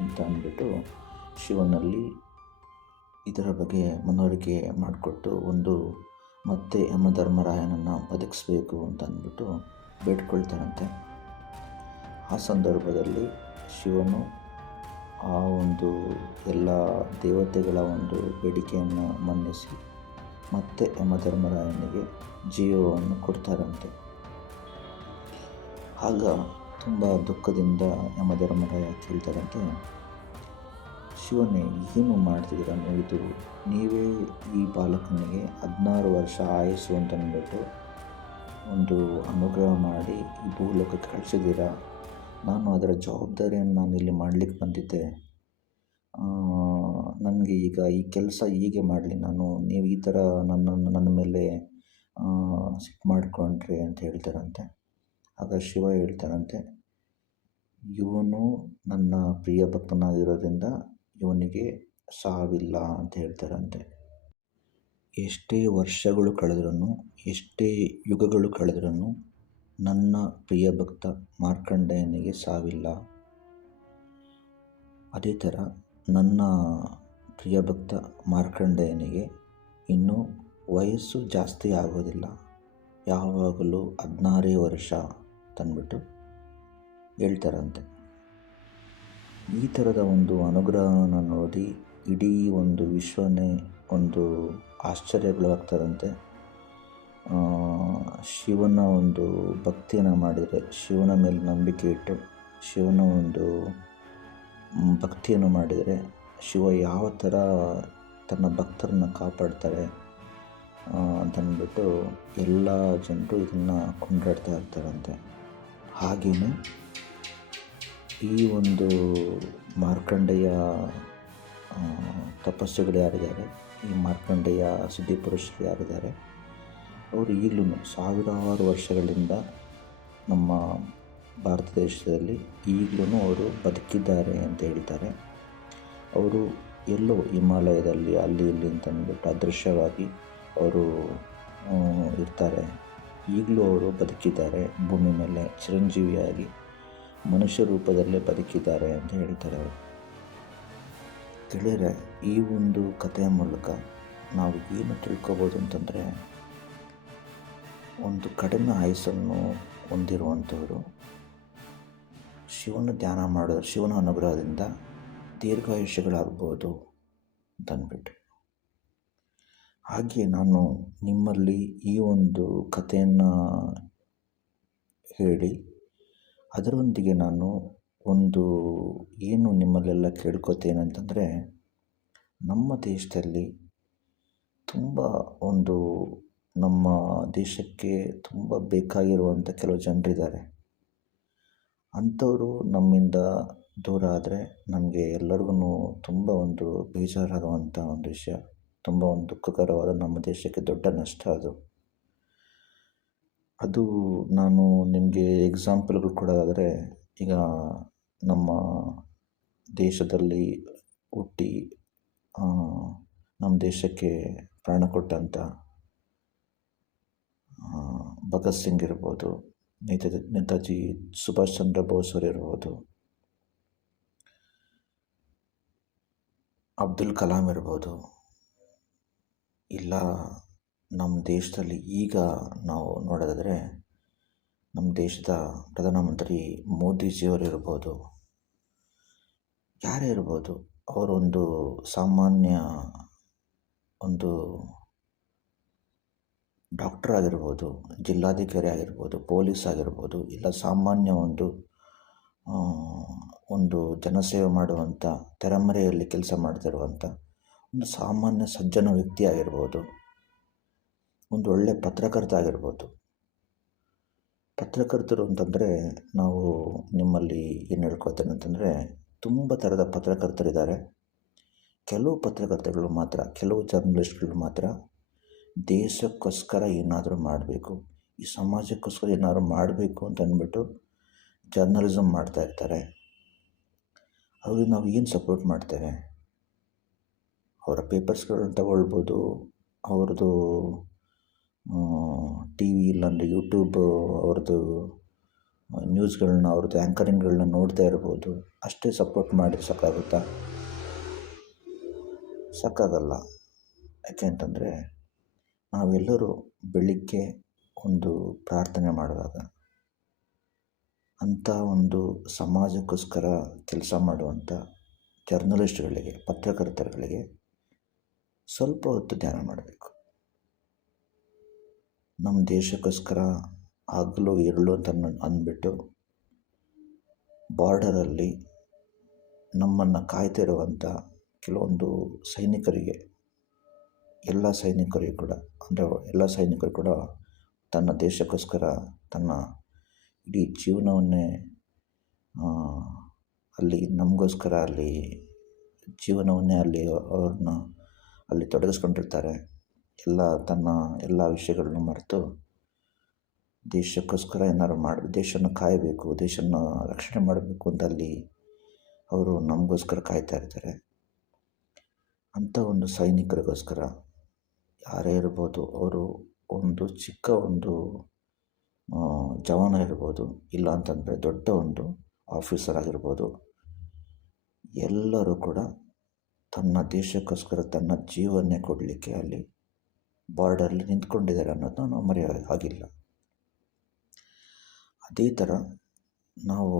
ಅಂತ ಅಂದ್ಬಿಟ್ಟು ಶಿವನಲ್ಲಿ ಇದರ ಬಗ್ಗೆ ಮನವರಿಕೆ ಮಾಡಿಕೊಟ್ಟು ಮತ್ತೆ ಯಮಧರ್ಮರಾಯನನ್ನು ಬದುಕಿಸ್ಬೇಕು ಅಂತ ಅಂದ್ಬಿಟ್ಟು ಬೇಡ್ಕೊಳ್ತಾರಂತೆ. ಆ ಸಂದರ್ಭದಲ್ಲಿ ಶಿವನು ಆ ಒಂದು ಎಲ್ಲ ದೇವತೆಗಳ ಒಂದು ಬೇಡಿಕೆಯನ್ನು ಮನ್ನಿಸಿ ಮತ್ತೆ ಯಮಧರ್ಮರಾಯನಿಗೆ ಜೀವವನ್ನು ಕೊಡ್ತಾರಂತೆ. ಆಗ ತುಂಬ ದುಃಖದಿಂದ ಯಮಧರ್ಮರಾಯ ಕೇಳ್ತಾರಂತೆ, ಶಿವನೇ ಏನು ಮಾಡ್ತಿದ್ದೀರ ಇದು? ನೀವೇ ಈ ಬಾಲಕನಿಗೆ 16 ವರ್ಷ ಆಯಸ್ಸು ಅಂತ ಅಂದ್ಬಿಟ್ಟು ಒಂದು ಅನುಗ್ರಹ ಮಾಡಿ ಈ ಭೂಲೋಕಕ್ಕೆ ಕಳಿಸಿದ್ದೀರಾ. ನಾನು ಅದರ ಜವಾಬ್ದಾರಿಯನ್ನು ನಾನು ಇಲ್ಲಿ ಮಾಡಲಿಕ್ಕೆ ಬಂದಿದ್ದೆ. ನನಗೆ ಈಗ ಈ ಕೆಲಸ ಹೀಗೆ ಮಾಡಲಿ ನೀವು ಈ ಥರ ನನ್ನ ಮೇಲೆ ಸಿಟ್ಟು ಮಾಡಿಕೊಂಡ್ರಿ ಅಂತ ಹೇಳ್ತಾರಂತೆ. ಆಗ ಶಿವ ಹೇಳ್ತಾರಂತೆ, ಇವನು ನನ್ನ ಪ್ರಿಯ ಭಕ್ತನಾಗಿರೋದ್ರಿಂದ ಇವನಿಗೆ ಸಾವಿಲ್ಲ ಅಂತ ಹೇಳ್ತಾರಂತೆ. ಎಷ್ಟೇ ವರ್ಷಗಳು ಕಳೆದ್ರೂ, ಎಷ್ಟೇ ಯುಗಗಳು ಕಳೆದ್ರೂ ನನ್ನ ಪ್ರಿಯ ಭಕ್ತ ಮಾರ್ಕಂಡೇಯನಿಗೆ ಸಾವಿಲ್ಲ. ಅದೇ ಥರ ನನ್ನ ಪ್ರಿಯ ಭಕ್ತ ಮಾರ್ಕಂಡೇಯನಿಗೆ ಇನ್ನೂ ವಯಸ್ಸು ಜಾಸ್ತಿ ಆಗೋದಿಲ್ಲ, ಯಾವಾಗಲೂ 16 ವರ್ಷ ತಂದ್ಬಿಟ್ಟು ಹೇಳ್ತಾರಂತೆ. ಈ ಥರದ ಒಂದು ಅನುಗ್ರಹವನ್ನು ನೋಡಿ ಇಡೀ ಒಂದು ವಿಶ್ವನೇ ಒಂದು ಆಶ್ಚರ್ಯಗೊಳಗಾಗ್ತಾರಂತೆ. ಶಿವನ ಒಂದು ಭಕ್ತಿಯನ್ನು ಮಾಡಿದರೆ, ಶಿವನ ಮೇಲೆ ನಂಬಿಕೆ ಇಟ್ಟು ಶಿವನ ಒಂದು ಭಕ್ತಿಯನ್ನು ಮಾಡಿದರೆ ಶಿವ ಯಾವ ಥರ ತನ್ನ ಭಕ್ತರನ್ನು ಕಾಪಾಡ್ತಾರೆ ಅಂತಂದ್ಬಿಟ್ಟು ಎಲ್ಲ ಜನರು ಇದನ್ನು ಕೊಂಡಾಡ್ತಾ ಇರ್ತಾರಂತೆ. ಹಾಗೆಯೇ ಈ ಒಂದು ಮಾರ್ಕಂಡೇಯ ತಪಸ್ಸುಗಳು ಯಾರಿದ್ದಾರೆ, ಈ ಮಾರ್ಕಂಡೇಯ ಸಿದ್ಧಿಪುರುಷರು ಯಾರಿದ್ದಾರೆ, ಅವರು ಈಗಲೂ ಸಾವಿರಾರು ವರ್ಷಗಳಿಂದ ನಮ್ಮ ಭಾರತ ದೇಶದಲ್ಲಿ ಈಗಲೂ ಅವರು ಬದುಕಿದ್ದಾರೆ ಅಂತ ಹೇಳ್ತಾರೆ. ಅವರು ಎಲ್ಲೋ ಹಿಮಾಲಯದಲ್ಲಿ ಅಲ್ಲಿ ಇಲ್ಲಿ ಅಂತಂದ್ಬಿಟ್ಟು ಅದೃಶ್ಯವಾಗಿ ಅವರು ಇರ್ತಾರೆ. ಈಗಲೂ ಅವರು ಬದುಕಿದ್ದಾರೆ, ಭೂಮಿ ಮೇಲೆ ಚಿರಂಜೀವಿಯಾಗಿ ಮನುಷ್ಯ ರೂಪದಲ್ಲೇ ಬದುಕಿದ್ದಾರೆ ಅಂತ ಹೇಳ್ತಾರೆ ಅವರು. ಗೆಳೆಯರೆ, ಈ ಒಂದು ಕಥೆಯ ಮೂಲಕ ನಾವು ಏನು ತಿಳ್ಕೊಬೋದು ಅಂತಂದರೆ, ಒಂದು ಕಡಿಮೆ ಆಯುಸ್ಸನ್ನು ಹೊಂದಿರುವಂಥವರು ಶಿವನ ಧ್ಯಾನ ಮಾಡಿದ್ರೆ ಶಿವನ ಅನುಗ್ರಹದಿಂದ ದೀರ್ಘಾಯುಷ್ಯಗಳಾಗ್ಬೋದು ಅಂತಂದ್ಬಿಟ್ಟು. ಹಾಗೆ ನಾನು ನಿಮ್ಮಲ್ಲಿ ಈ ಒಂದು ಕಥೆಯನ್ನು ಹೇಳಿ ಅದರೊಂದಿಗೆ ನಾನು ಒಂದು ಏನು ನಿಮ್ಮಲ್ಲೆಲ್ಲ ಕೇಳ್ಕೊತೇನೆಂತಂದರೆ, ನಮ್ಮ ದೇಶದಲ್ಲಿ ತುಂಬ ಒಂದು ನಮ್ಮ ದೇಶಕ್ಕೆ ತುಂಬ ಬೇಕಾಗಿರುವಂಥ ಕೆಲವು ಜನರಿದ್ದಾರೆ. ಅಂಥವರು ನಮ್ಮಿಂದ ದೂರ ಆದರೆ ನಮಗೆ ಎಲ್ಲರಿಗೂ ತುಂಬ ಒಂದು ಬೇಜಾರಾಗುವಂಥ ಒಂದು ವಿಷಯ, ತುಂಬ ಒಂದು ದುಃಖಕರವಾದ ನಮ್ಮ ದೇಶಕ್ಕೆ ದೊಡ್ಡ ನಷ್ಟ ಅದು ನಾನು ನಿಮಗೆ ಎಕ್ಸಾಂಪಲ್ಗಳು ಕೊಡೋದಾದರೆ, ಈಗ ನಮ್ಮ ದೇಶದಲ್ಲಿ ಹುಟ್ಟಿ ನಮ್ಮ ದೇಶಕ್ಕೆ ಪ್ರಾಣ ಕೊಟ್ಟಂಥ ಭಗತ್ ಸಿಂಗ್ ಇರ್ಬೋದು, ನೇತಾಜಿ ಸುಭಾಷ್ ಚಂದ್ರ ಬೋಸ್ ಇರ್ಬೋದು, ಅಬ್ದುಲ್ ಕಲಾಂ ಇರ್ಬೋದು, ಇಲ್ಲ ನಮ್ಮ ದೇಶದಲ್ಲಿ ಈಗ ನಾವು ನೋಡೋದಾದರೆ ನಮ್ಮ ದೇಶದ ಪ್ರಧಾನಮಂತ್ರಿ ಮೋದಿಜಿಯವರು ಇರ್ಬೋದು, ಯಾರೇ ಇರ್ಬೋದು, ಅವರೊಂದು ಸಾಮಾನ್ಯ ಒಂದು ಡಾಕ್ಟರ್ ಆಗಿರ್ಬೋದು, ಜಿಲ್ಲಾಧಿಕಾರಿ ಆಗಿರ್ಬೋದು, ಪೊಲೀಸ್ ಆಗಿರ್ಬೋದು, ಇಲ್ಲ ಸಾಮಾನ್ಯ ಒಂದು ಜನಸೇವೆ ಮಾಡುವಂಥ ತೆರೆಮರೆಯಲ್ಲಿ ಕೆಲಸ ಮಾಡ್ತಿರುವಂಥ ಒಂದು ಸಾಮಾನ್ಯ ಸಜ್ಜನ ವ್ಯಕ್ತಿ ಆಗಿರ್ಬೋದು, ಒಂದು ಒಳ್ಳೆಯ ಪತ್ರಕರ್ತ ಆಗಿರ್ಬೋದು. ಪತ್ರಕರ್ತರು ಅಂತಂದರೆ ನಾವು ನಿಮ್ಮಲ್ಲಿ ಏನು ಹೇಳ್ಕೊಳ್ತೇನೆ ಅಂತಂದರೆ, ತುಂಬ ಥರದ ಪತ್ರಕರ್ತರಿದ್ದಾರೆ. ಕೆಲವು ಪತ್ರಕರ್ತಗಳು ಮಾತ್ರ, ಕೆಲವು ಜರ್ನಲಿಸ್ಟ್ಗಳು ಮಾತ್ರ ದೇಶಕ್ಕೋಸ್ಕರ ಏನಾದರೂ ಮಾಡಬೇಕು, ಈ ಸಮಾಜಕ್ಕೋಸ್ಕರ ಏನಾದರೂ ಮಾಡಬೇಕು ಅಂತ ಅಂದ್ಬಿಟ್ಟು ಜರ್ನಲಿಸಮ್ ಮಾಡ್ತಾಯಿರ್ತಾರೆ. ಅವ್ರಿಗೆ ನಾವು ಏನು ಸಪೋರ್ಟ್ ಮಾಡ್ತೇವೆ? ಅವರ ಪೇಪರ್ಸ್ಗಳನ್ನ ತಗೊಳ್ಬೋದು, ಅವ್ರದ್ದು ಟಿ ವಿ ಇಲ್ಲಾಂದರೆ ಯೂಟ್ಯೂಬ್ ಅವ್ರದ್ದು ನ್ಯೂಸ್ಗಳನ್ನ, ಅವ್ರದ್ದು ಆ್ಯಂಕರಿಂಗ್ಗಳನ್ನ ನೋಡ್ತಾ ಇರ್ಬೋದು. ಅಷ್ಟೇ ಸಪೋರ್ಟ್ ಮಾಡಿ ಸಾಕಾಗುತ್ತಾ? ಸಾಕಾಗಲ್ಲ. ಯಾಕೆ ಅಂತಂದರೆ, ನಾವೆಲ್ಲರೂ ಬೆಳಿಗ್ಗೆ ಒಂದು ಪ್ರಾರ್ಥನೆ ಮಾಡುವಾಗ ಅಂಥ ಒಂದು ಸಮಾಜಕ್ಕೋಸ್ಕರ ಕೆಲಸ ಮಾಡುವಂಥ ಜರ್ನಲಿಸ್ಟ್ಗಳಿಗೆ, ಪತ್ರಕರ್ತರುಗಳಿಗೆ ಸ್ವಲ್ಪ ಹೊತ್ತು ಧ್ಯಾನ ಮಾಡಬೇಕು. ನಮ್ಮ ದೇಶಕ್ಕೋಸ್ಕರ ಹಗಲು ಇರುಳು ಅಂತ ಅಂದ್ಬಿಟ್ಟು ಬಾರ್ಡರಲ್ಲಿ ನಮ್ಮನ್ನು ಕಾಯ್ತಿರುವಂಥ ಕೆಲವೊಂದು ಸೈನಿಕರಿಗೆ, ಎಲ್ಲ ಸೈನಿಕರು ಕೂಡ ತನ್ನ ದೇಶಕ್ಕೋಸ್ಕರ ತನ್ನ ಇಡೀ ಜೀವನವನ್ನೇ ಅಲ್ಲಿ ನಮಗೋಸ್ಕರ ಅವ್ರನ್ನ ಅಲ್ಲಿ ತೊಡಗಿಸ್ಕೊಂಡಿರ್ತಾರೆ. ತನ್ನ ಎಲ್ಲ ವಿಷಯಗಳನ್ನ ಮರೆತು ದೇಶಕ್ಕೋಸ್ಕರ ಏನಾದ್ರು ದೇಶನ ಕಾಯಬೇಕು, ದೇಶನ ರಕ್ಷಣೆ ಮಾಡಬೇಕು ಅಂತ ಅಲ್ಲಿ ಅವರು ನಮಗೋಸ್ಕರ ಕಾಯ್ತಾ ಇರ್ತಾರೆ. ಅಂಥ ಒಂದು ಸೈನಿಕರಿಗೋಸ್ಕರ ಯಾರೇ ಇರ್ಬೋದು, ಅವರು ಒಂದು ಚಿಕ್ಕ ಒಂದು ಜವಾನ ಇರ್ಬೋದು, ಇಲ್ಲ ಅಂತಂದರೆ ದೊಡ್ಡ ಒಂದು ಆಫೀಸರ್ ಆಗಿರ್ಬೋದು, ಎಲ್ಲರೂ ಕೂಡ ತನ್ನ ದೇಶಕ್ಕೋಸ್ಕರ ತನ್ನ ಜೀವನ್ನೇ ಕೊಡಲಿಕ್ಕೆ ಅಲ್ಲಿ ಬಾರ್ಡರಲ್ಲಿ ನಿಂತ್ಕೊಂಡಿದ್ದಾರೆ ಅನ್ನೋದನ್ನ ನಾವು ಮರೆಯೋಕ್ಕಾಗಿಲ್ಲ. ಅದೇ ಥರ ನಾವು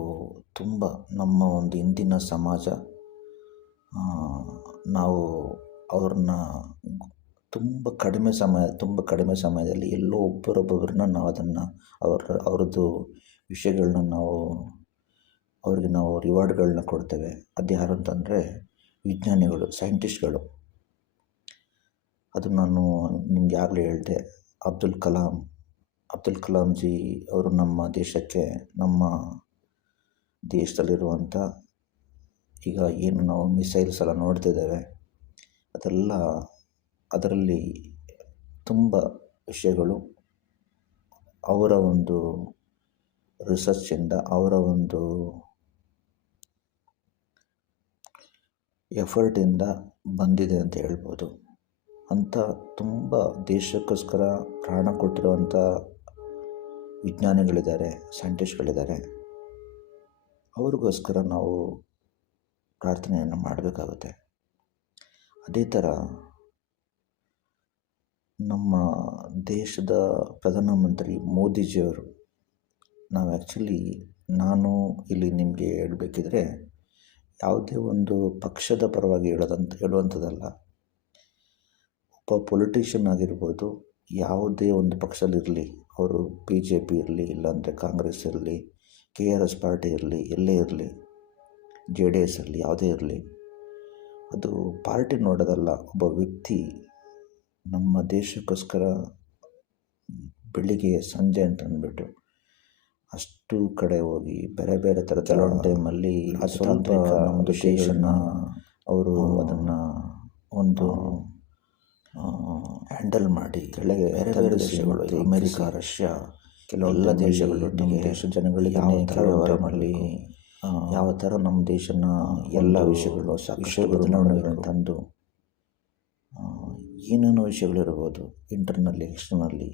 ತುಂಬ ನಮ್ಮ ಒಂದು ಇಂದಿನ ಸಮಾಜ, ನಾವು ಅವ್ರನ್ನ ತುಂಬ ಕಡಿಮೆ ಸಮಯದಲ್ಲಿ ಎಲ್ಲೋ ಒಬ್ಬರೊಬ್ಬರನ್ನ ನಾವು ಅದನ್ನು ಅವ್ರದ್ದು ವಿಷಯಗಳನ್ನ ಅವ್ರಿಗೆ ನಾವು ರಿವಾರ್ಡ್ಗಳನ್ನ ಕೊಡ್ತೇವೆ. ಅದು ಯಾರು ಅಂತಂದರೆ ವಿಜ್ಞಾನಿಗಳು, ಸೈಂಟಿಸ್ಟ್ಗಳು. ಅದು ನಾನು ನಿಮ್ಗೆ ಆಗಲೇ ಹೇಳಿದೆ, ಅಬ್ದುಲ್ ಕಲಾಂ ಜಿ ಅವರು ನಮ್ಮ ದೇಶದಲ್ಲಿರುವಂಥ ಈಗ ಏನು ನಾವು ಮಿಸೈಲ್ಸ್ ಎಲ್ಲ ನೋಡ್ತಿದ್ದೇವೆ, ಅದರಲ್ಲಿ ತುಂಬ ವಿಷಯಗಳು ಅವರ ಒಂದು ರಿಸರ್ಚಿಂದ, ಅವರ ಒಂದು ಎಫರ್ಟಿಂದ ಬಂದಿದೆ ಅಂತ ಹೇಳ್ಬೋದು. ಅಂಥ ತುಂಬ ದೇಶಕ್ಕೋಸ್ಕರ ಪ್ರಾಣ ಕೊಟ್ಟಿರುವಂಥ ವಿಜ್ಞಾನಿಗಳಿದ್ದಾರೆ, ಸೈಂಟಿಸ್ಟ್ಗಳಿದ್ದಾರೆ. ಅವ್ರಿಗೋಸ್ಕರ ನಾವು ಪ್ರಾರ್ಥನೆಯನ್ನು ಮಾಡಬೇಕಾಗುತ್ತೆ. ಅದೇ ಥರ ನಮ್ಮ ದೇಶದ ಪ್ರಧಾನಮಂತ್ರಿ ಮೋದಿಜಿಯವರು, ನಾನು ಇಲ್ಲಿ ನಿಮಗೆ ಹೇಳಬೇಕಿದ್ರೆ ಯಾವುದೇ ಒಂದು ಪಕ್ಷದ ಪರವಾಗಿ ಹೇಳುವಂಥದ್ದಲ್ಲ. ಒಬ್ಬ ಪೊಲಿಟಿಷಿಯನ್ ಆಗಿರ್ಬೋದು, ಯಾವುದೇ ಒಂದು ಪಕ್ಷದಲ್ಲಿರಲಿ, ಅವರು BJP ಇರಲಿ, ಇಲ್ಲಾಂದರೆ ಕಾಂಗ್ರೆಸ್ ಇರಲಿ, KRS ಪಾರ್ಟಿ ಇರಲಿ, ಎಲ್ಲೇ ಇರಲಿ, JDS ಇರಲಿ, ಯಾವುದೇ ಇರಲಿ, ಅದು ಪಾರ್ಟಿ ನೋಡೋದಲ್ಲ. ಒಬ್ಬ ವ್ಯಕ್ತಿ ನಮ್ಮ ದೇಶಕ್ಕೋಸ್ಕರ ಬೆಳಿಗ್ಗೆ ಸಂಜೆ ಅಂತ ಅಂದ್ಬಿಟ್ಟು ಅಷ್ಟು ಕಡೆ ಹೋಗಿ ಬೇರೆ ಬೇರೆ ಥರದ ಕೆಲವೊಂದು ಟೈಮಲ್ಲಿ ಸ್ವಲ್ಪ ನಮ್ಮ ದೇಶನ ಅವರು ಅದನ್ನು ಒಂದು ಹ್ಯಾಂಡಲ್ ಮಾಡಿ ಕೆಳಗೆ ಬೇರೆ ಬೇರೆ ದೇಶಗಳು, ಅಮೆರಿಕ, ರಷ್ಯಾ, ಕೆಲವೆಲ್ಲ ದೇಶಗಳು ನಮ್ಮ ದೇಶದ ಜನಗಳಿಗೆ ಯಾವ ಥರ ವ್ಯವಹಾರ ಮಾಡಲಿ, ಯಾವ ಥರ ನಮ್ಮ ದೇಶನ ಎಲ್ಲ ವಿಷಯಗಳು ಸಾಕಷ್ಟು ಬದಲಾವಣೆಗಳನ್ನು ತಂದು ಏನೇನೋ ವಿಷಯಗಳಿರ್ಬೋದು ಇಂಟರ್ನಲ್ಲಿ, ಎಕ್ಸ್ಟರ್ನಲ್ಲಿ,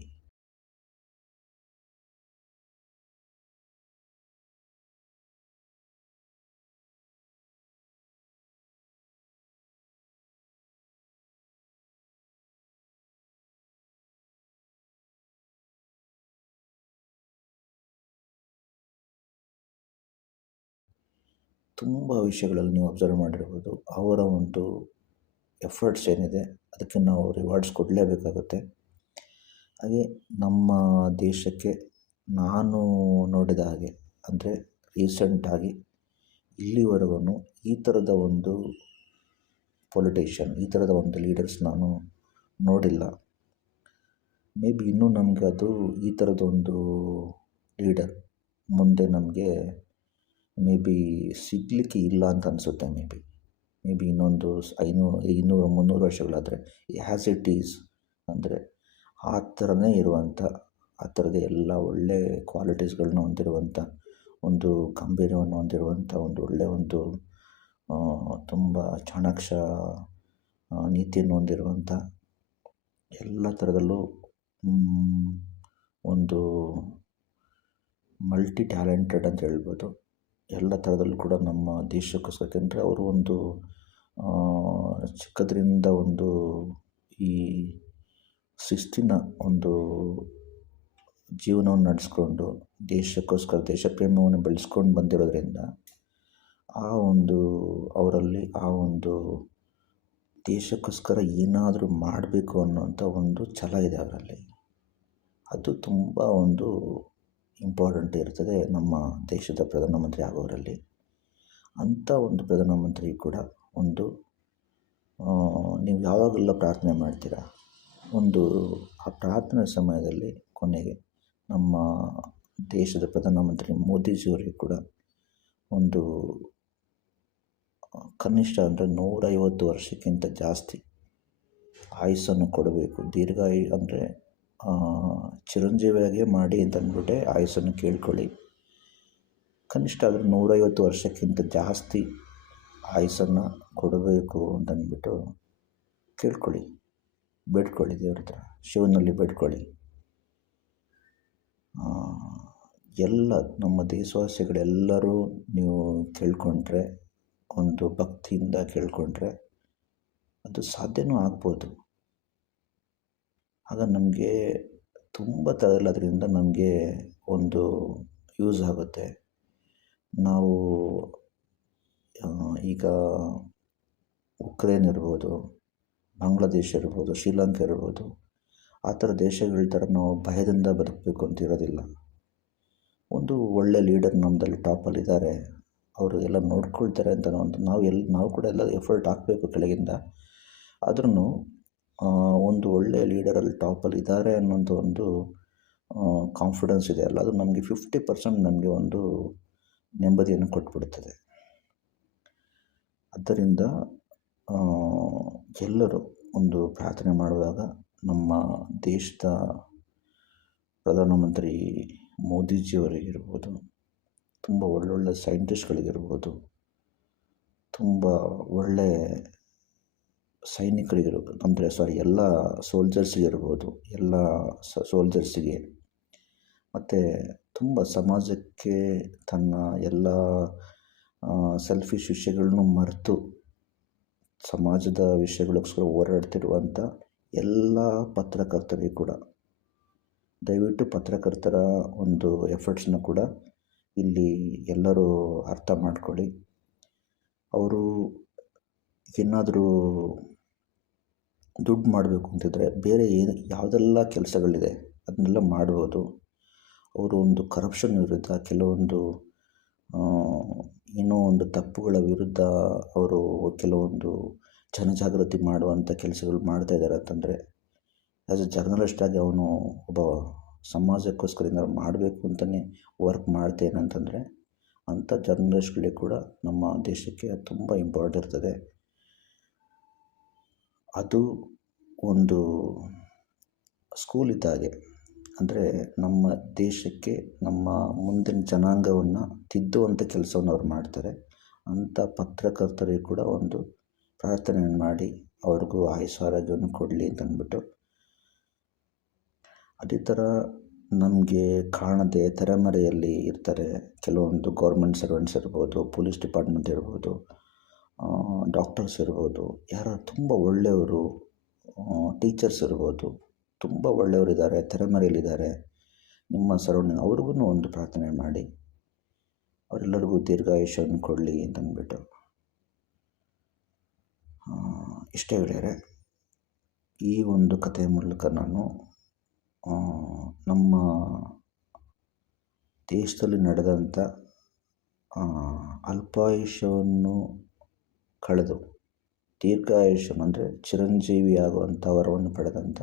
ತುಂಬ ವಿಷಯಗಳಲ್ಲಿ ನೀವು ಅಬ್ಸರ್ವ್ ಮಾಡಿರ್ಬೋದು. ಅವರ ಒಂದು ಎಫರ್ಟ್ಸ್ ಏನಿದೆ ಅದಕ್ಕೆ ನಾವು ರಿವಾರ್ಡ್ಸ್ ಕೊಡಲೇಬೇಕಾಗುತ್ತೆ. ಹಾಗೆ ನಮ್ಮ ದೇಶಕ್ಕೆ ನಾನು ನೋಡಿದ ಹಾಗೆ ಅಂದರೆ ರೀಸೆಂಟಾಗಿ ಇಲ್ಲಿವರೆಗೂ ಈ ಥರದ ಒಂದು ಪೊಲಿಟಿಷಿಯನ್, ಈ ಥರದ ಒಂದು ಲೀಡರ್ಸ್ ನಾನು ನೋಡಿಲ್ಲ. ಮೇ ಬಿ ಇನ್ನೂ ನಮಗೆ ಅದು ಈ ಥರದೊಂದು ಲೀಡರ್ ಮುಂದೆ ನಮಗೆ ಮೇ ಬಿ ಸಿಗಲಿಕ್ಕೆ ಇಲ್ಲ ಅಂತ ಅನಿಸುತ್ತೆ. ಮೇ ಬಿ ಇನ್ನೊಂದು 200-300 ವರ್ಷಗಳಾದರೆ ಆ್ಯಸ್ ಇಟ್ ಈಸ್ ಅಂದರೆ ಆ ಥರನೇ ಇರುವಂಥ, ಆ ಥರದ ಎಲ್ಲ ಒಳ್ಳೆ ಕ್ವಾಲಿಟೀಸ್ಗಳನ್ನ ಹೊಂದಿರುವಂಥ, ಒಂದು ಗಂಭೀರವನ್ನು ಹೊಂದಿರುವಂಥ, ಒಂದು ಒಳ್ಳೆಯ ಒಂದು ತುಂಬ ಚಾಣಾಕ್ಷ ನೀತಿಯನ್ನು ಹೊಂದಿರುವಂಥ, ಎಲ್ಲ ಥರದಲ್ಲೂ ಒಂದು ಮಲ್ಟಿ ಟ್ಯಾಲೆಂಟೆಡ್ ಅಂತ ಹೇಳ್ಬೋದು. ಎಲ್ಲ ಥರದಲ್ಲೂ ಕೂಡ ನಮ್ಮ ದೇಶಕ್ಕೋಸ್ಕರ, ಯಾಕೆಂದರೆ ಅವರು ಒಂದು ಚಿಕ್ಕದ್ರಿಂದ ಒಂದು ಈ ಶಿಸ್ತಿನ ಒಂದು ಜೀವನವನ್ನು ನಡೆಸ್ಕೊಂಡು ದೇಶಕ್ಕೋಸ್ಕರ ದೇಶಪ್ರೇಮವನ್ನು ಬೆಳೆಸ್ಕೊಂಡು ಬಂದಿರೋದ್ರಿಂದ ಆ ಒಂದು ಅವರಲ್ಲಿ ಆ ಒಂದು ದೇಶಕ್ಕೋಸ್ಕರ ಏನಾದರೂ ಮಾಡಬೇಕು ಅನ್ನೋಂಥ ಒಂದು ಛಲ ಇದೆ ಅವರಲ್ಲಿ. ಅದು ತುಂಬ ಒಂದು ಇಂಪಾರ್ಟೆಂಟ್ ಇರ್ತದೆ ನಮ್ಮ ದೇಶದ ಪ್ರಧಾನಮಂತ್ರಿ ಆಗೋರಲ್ಲಿ. ಅಂಥ ಒಂದು ಪ್ರಧಾನಮಂತ್ರಿ ಕೂಡ ಒಂದು ನೀವು ಯಾವಾಗೆಲ್ಲ ಪ್ರಾರ್ಥನೆ ಮಾಡ್ತೀರಾ, ಒಂದು ಆ ಪ್ರಾರ್ಥನೆ ಸಮಯದಲ್ಲಿ ಕೊನೆಗೆ ನಮ್ಮ ದೇಶದ ಪ್ರಧಾನಮಂತ್ರಿ ಮೋದಿಜಿಯವರಿಗೆ ಕೂಡ ಒಂದು ಕನಿಷ್ಠ ಅಂದರೆ 150 ವರ್ಷಕ್ಕಿಂತ ಜಾಸ್ತಿ ಆಯುಸ್ಸನ್ನು ಕೊಡಬೇಕು. ದೀರ್ಘಾಯು ಅಂದರೆ ಚಿರಂಜೀವಿಯಾಗೆ ಮಾಡಿ ಅಂತ ಅಂದ್ಬಿಟ್ಟೆ ಆಯುಸ್ಸನ್ನು ಕೇಳ್ಕೊಳ್ಳಿ. ಕನಿಷ್ಠ ಆದರೆ 150 ವರ್ಷಕ್ಕಿಂತ ಜಾಸ್ತಿ ಆಯುಸ್ಸನ್ನು ಕೊಡಬೇಕು ಅಂತಂದ್ಬಿಟ್ಟು ಕೇಳ್ಕೊಳ್ಳಿ, ಬೇಡ್ಕೊಳ್ಳಿ, ದೇವ್ರ ಹತ್ರ ಶಿವನಲ್ಲಿ ಬೇಡ್ಕೊಳ್ಳಿ. ಎಲ್ಲ ನಮ್ಮ ದೇಶವಾಸಿಗಳೆಲ್ಲರೂ ನೀವು ಕೇಳ್ಕೊಂಡ್ರೆ, ಒಂದು ಭಕ್ತಿಯಿಂದ ಕೇಳ್ಕೊಂಡ್ರೆ ಅದು ಸಾಧ್ಯವೂ ಆಗ್ಬೋದು. ಆಗ ನಮಗೆ ತುಂಬ ಥರದಲ್ಲಿ ಅದರಿಂದ ನಮಗೆ ಒಂದು ಯೂಸ್ ಆಗುತ್ತೆ. ನಾವು ಈಗ ಉಕ್ರೇನ್ ಇರ್ಬೋದು, ಬಾಂಗ್ಲಾದೇಶ ಇರ್ಬೋದು, ಶ್ರೀಲಂಕಾ ಇರ್ಬೋದು, ಆ ಥರ ದೇಶಗಳ ಥರ ನಾವು ಭಯದಿಂದ ಬದುಕಬೇಕು ಅಂತ ಇರೋದಿಲ್ಲ. ಒಂದು ಒಳ್ಳೆ ಲೀಡರ್ ನಮ್ಮದಲ್ಲಿ ಟಾಪಲ್ಲಿದ್ದಾರೆ, ಅವರು ಎಲ್ಲ ನೋಡ್ಕೊಳ್ತಾರೆ ಅಂತ ನಾವು ಕೂಡ ಎಲ್ಲ ಎಫರ್ಟ್ ಹಾಕಬೇಕು ಕೆಳಗಿಂದ. ಆದ್ರೂ ಒಂದು ಒಳ್ಳೆಯ ಲೀಡರಲ್ಲಿ ಟಾಪಲ್ಲಿ ಇದ್ದಾರೆ ಅನ್ನೋಂಥ ಒಂದು ಕಾನ್ಫಿಡೆನ್ಸ್ ಇದೆ ಅಲ್ಲ, ಅದು ನಮಗೆ 50% ನಮಗೆ ಒಂದು ನೆಮ್ಮದಿಯನ್ನು ಕೊಟ್ಬಿಡ್ತದೆ. ಆದ್ದರಿಂದ ಎಲ್ಲರೂ ಒಂದು ಪ್ರಾರ್ಥನೆ ಮಾಡುವಾಗ ನಮ್ಮ ದೇಶದ ಪ್ರಧಾನಮಂತ್ರಿ ಮೋದಿಜಿಯವರಿಗಿರ್ಬೋದು, ತುಂಬ ಒಳ್ಳೊಳ್ಳೆ ಸೈಂಟಿಸ್ಟ್ಗಳಿಗಿರ್ಬೋದು, ತುಂಬ ಒಳ್ಳೆ ಸೈನಿಕರಿಗಿರ್ಬೋದು, ಎಲ್ಲ ಸೋಲ್ಜರ್ಸಿಗಿರ್ಬೋದು, ಎಲ್ಲ ಸೋಲ್ಜರ್ಸಿಗೆ, ಮತ್ತು ತುಂಬ ಸಮಾಜಕ್ಕೆ ತನ್ನ ಎಲ್ಲ ಸೆಲ್ಫಿಶ್ ವಿಷಯಗಳನ್ನು ಮರೆತು ಸಮಾಜದ ವಿಷಯಗಳಿಗೋಸ್ಕರ ಹೋರಾಡ್ತಿರುವಂಥ ಎಲ್ಲ ಪತ್ರಕರ್ತರಿಗೂ ಕೂಡ ದಯವಿಟ್ಟು ಪತ್ರಕರ್ತರ ಒಂದು ಎಫರ್ಟ್ಸ್ನ ಕೂಡ ಇಲ್ಲಿ ಎಲ್ಲರೂ ಅರ್ಥ ಮಾಡ್ಕೊಳ್ಳಿ. ಅವರು ಏನಾದರೂ ದುಡ್ಡು ಮಾಡಬೇಕು ಅಂತಿದ್ರೆ ಬೇರೆ ಯಾವುದೆಲ್ಲ ಕೆಲಸಗಳಿದೆ ಅದನ್ನೆಲ್ಲ ಮಾಡ್ಬೋದು. ಅವರು ಒಂದು ಕರಪ್ಷನ್ ವಿರುದ್ಧ, ಕೆಲವೊಂದು ಏನೋ ಒಂದು ತಪ್ಪುಗಳ ವಿರುದ್ಧ ಅವರು ಕೆಲವೊಂದು ಜನಜಾಗೃತಿ ಮಾಡುವಂಥ ಕೆಲಸಗಳು ಮಾಡ್ತಾಯಿದ್ದಾರೆ ಅಂತಂದರೆ, ಆ್ಯಸ್ ಎ ಜರ್ನಲಿಸ್ಟಾಗಿ ಅವನು ಒಬ್ಬ ಸಮಾಜಕ್ಕೋಸ್ಕರ ಏನಾದ್ರು ಮಾಡಬೇಕು ಅಂತಲೇ ವರ್ಕ್ ಮಾಡ್ತೇನೆ ಅಂತಂದರೆ, ಅಂಥ ಜರ್ನಲಿಸ್ಟ್ಗಳಿಗೆ ಕೂಡ ನಮ್ಮ ದೇಶಕ್ಕೆ ತುಂಬ ಇಂಪಾರ್ಟೆಂಟ್ ಇರ್ತದೆ. ಅದು ಒಂದು ಸ್ಕೂಲ್ ಇದ್ದಾಗೆ. ಅಂದರೆ ನಮ್ಮ ದೇಶಕ್ಕೆ, ನಮ್ಮ ಮುಂದಿನ ಜನಾಂಗವನ್ನು ತಿದ್ದುವಂಥ ಕೆಲಸವನ್ನು ಅವ್ರು ಮಾಡ್ತಾರೆ. ಅಂಥ ಪತ್ರಕರ್ತರಿಗೆ ಕೂಡ ಒಂದು ಪ್ರಾರ್ಥನೆಯನ್ನು ಮಾಡಿ ಅವ್ರಿಗೂ ಆಯುಸ್ಸು ಆರೋಗ್ಯವನ್ನು ಕೊಡಲಿ ಅಂತ ಅಂದ್ಬಿಟ್ಟು, ಅದೇ ಥರ ನಮಗೆ ಕಾಣದೆ ತೆರೆಮರೆಯಲ್ಲಿ ಇರ್ತಾರೆ ಕೆಲವೊಂದು ಗೌರ್ಮೆಂಟ್ ಸರ್ವೆಂಟ್ಸ್ ಇರ್ಬೋದು, ಪೊಲೀಸ್ ಡಿಪಾರ್ಟ್ಮೆಂಟ್ ಇರ್ಬೋದು, ಡಾಕ್ಟರ್ಸ್ ಇರ್ಬೋದು, ಯಾರು ತುಂಬ ಒಳ್ಳೆಯವರು, ಟೀಚರ್ಸ್ ಇರ್ಬೋದು, ತುಂಬ ಒಳ್ಳೆಯವರಿದ್ದಾರೆ, ತೆರೆಮರೆಯಲ್ಲಿದ್ದಾರೆ. ನಿಮ್ಮ ಸರೌಂಡಿಂಗ್ ಅವ್ರಿಗೂ ಒಂದು ಪ್ರಾರ್ಥನೆ ಮಾಡಿ ಅವರೆಲ್ಲರಿಗೂ ದೀರ್ಘಾಯುಷ್ಯವನ್ನು ಕೊಡಲಿ ಅಂತಂದ್ಬಿಟ್ಟು ಇಷ್ಟೇ ಗೆಳೆಯರೆ. ಈ ಒಂದು ಕಥೆಯ ಮೂಲಕ ನಾನು ನಮ್ಮ ದೇಶದಲ್ಲಿ ನಡೆದಂಥ ಅಲ್ಪಾಯುಷ್ಯವನ್ನು ಕಳೆದು ದೀರ್ಘಾಯುಷ್ಯ ಅಂದರೆ ಚಿರಂಜೀವಿಯಾಗುವಂಥ ವರವನ್ನು ಪಡೆದಂಥ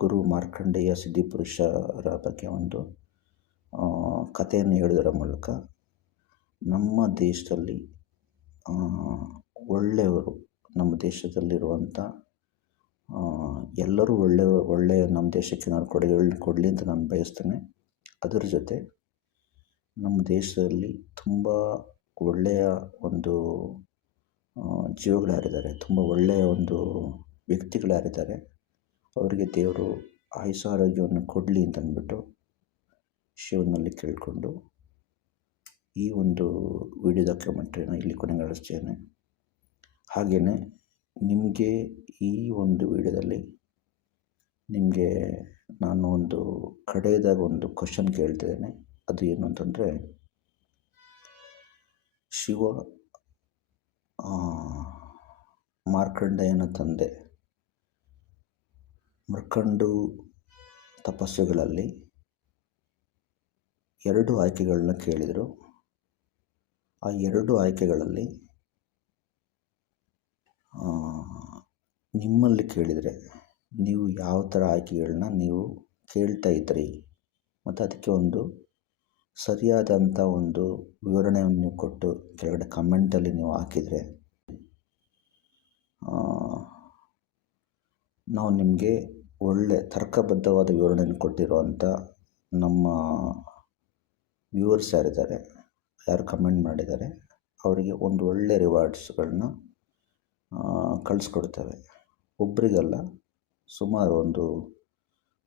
ಗುರು ಮಾರ್ಕಂಡೇಯ ಸಿದ್ಧಿಪುರುಷರ ಬಗ್ಗೆ ಒಂದು ಕಥೆಯನ್ನು ಹೇಳುವುದರ ಮೂಲಕ ನಮ್ಮ ದೇಶದಲ್ಲಿ ಒಳ್ಳೆಯವರು, ನಮ್ಮ ದೇಶದಲ್ಲಿರುವಂಥ ಎಲ್ಲರೂ ಒಳ್ಳೆಯ ನಮ್ಮ ದೇಶಕ್ಕೆ ನಾನು ಕೊಡಲಿ ಅಂತ ನಾನು ಬಯಸ್ತೇನೆ. ಅದರ ಜೊತೆ ನಮ್ಮ ದೇಶದಲ್ಲಿ ತುಂಬ ಒಳ್ಳೆಯ ಒಂದು ಜೀವಗಳಾರಿದ್ದಾರೆ, ತುಂಬ ಒಳ್ಳೆಯ ಒಂದು ವ್ಯಕ್ತಿಗಳಾರಿದ್ದಾರೆ. ಅವರಿಗೆ ದೇವರು ಆಯುಷ್ಯ ಆರೋಗ್ಯವನ್ನು ಕೊಡಲಿ ಅಂತ ಅಂದ್ಬಿಟ್ಟು ಶಿವನಲ್ಲಿ ಕೇಳಿಕೊಂಡು ಈ ಒಂದು ವಿಡಿಯೋ ಡಾಕ್ಯುಮೆಂಟ್ರಿನ ಇಲ್ಲಿ ಕೊನೆಗೊಳಿಸ್ತೇನೆ. ಹಾಗೆಯೇ ನಿಮಗೆ ಈ ಒಂದು ವಿಡಿಯೋದಲ್ಲಿ ನಿಮಗೆ ನಾನು ಒಂದು ಕಡೆಯದಾಗ ಒಂದು ಕ್ವಶನ್ ಕೇಳ್ತಿದ್ದೇನೆ. ಅದು ಏನು ಅಂತಂದರೆ, ಶಿವ ಮಾರ್ಕಂಡೇಯನ ತಂದೆ ಮಾರ್ಕಂಡು ತಪಸ್ಸುಗಳಲ್ಲಿ 2 ಆಯ್ಕೆಗಳನ್ನ ಕೇಳಿದರು. ಆ 2 ಆಯ್ಕೆಗಳಲ್ಲಿ ನಿಮ್ಮಲ್ಲಿ ಕೇಳಿದರೆ ನೀವು ಯಾವ ಥರ ಆಯ್ಕೆಗಳನ್ನ ನೀವು ಕೇಳ್ತಾ ಇದ್ರಿ ಮತ್ತು ಅದಕ್ಕೆ ಒಂದು ಸರಿಯಾದಂಥ ಒಂದು ವಿವರಣೆಯನ್ನು ನೀವು ಕೊಟ್ಟು ಕೆಳಗಡೆ ಕಮೆಂಟಲ್ಲಿ ನೀವು ಹಾಕಿದರೆ ನಾವು ನಿಮಗೆ ಒಳ್ಳೆ ತರ್ಕಬದ್ಧವಾದ ವಿವರಣೆಯನ್ನು ಕೊಟ್ಟಿರುವಂಥ ನಮ್ಮ ವ್ಯೂವರ್ಸ್ ಯಾರು ಕಮೆಂಟ್ ಮಾಡಿದ್ದಾರೆ ಅವರಿಗೆ ಒಂದು ಒಳ್ಳೆ ರಿವಾರ್ಡ್ಸ್ಗಳನ್ನ ಕಳಿಸ್ಕೊಡ್ತೇವೆ. ಒಬ್ಬರಿಗಲ್ಲ, ಸುಮಾರು ಒಂದು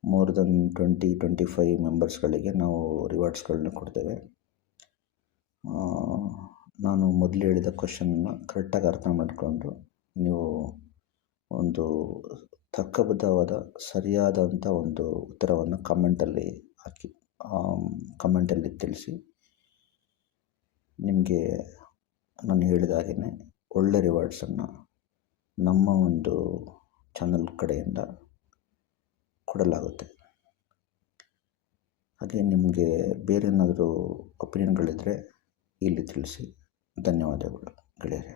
ಮೋರ್ ದೆನ್ 20-25 ಮೆಂಬರ್ಸ್ಗಳಿಗೆ ನಾವು ರಿವಾರ್ಡ್ಸ್ಗಳನ್ನ ಕೊಡ್ತೇವೆ. ನಾನು ಮೊದಲು ಹೇಳಿದ ಕ್ವಶನ್ನ ಕರೆಕ್ಟಾಗಿ ಅರ್ಥ ಮಾಡಿಕೊಂಡು ನೀವು ಒಂದು ತರ್ಕಬದ್ಧವಾದ ಸರಿಯಾದಂಥ ಒಂದು ಉತ್ತರವನ್ನು ಕಮೆಂಟಲ್ಲಿ ಹಾಕಿ, ಕಮೆಂಟಲ್ಲಿ ತಿಳಿಸಿ. ನಿಮಗೆ ನಾನು ಹೇಳಿದ ಹಾಗೆಯೇ ಒಳ್ಳೆ ರಿವಾರ್ಡ್ಸನ್ನು ನಮ್ಮ ಒಂದು ಚಾನಲ್ ಕಡೆಯಿಂದ ಕೊಡಲಾಗುತ್ತೆ. ಹಾಗೆ ನಿಮಗೆ ಬೇರೆ ಏನಾದರೂ ಒಪಿನಿಯನ್ಗಳಿದ್ದರೆ ಇಲ್ಲಿ ತಿಳಿಸಿ. ಧನ್ಯವಾದಗಳು ಗೆಳೆಯರೆ.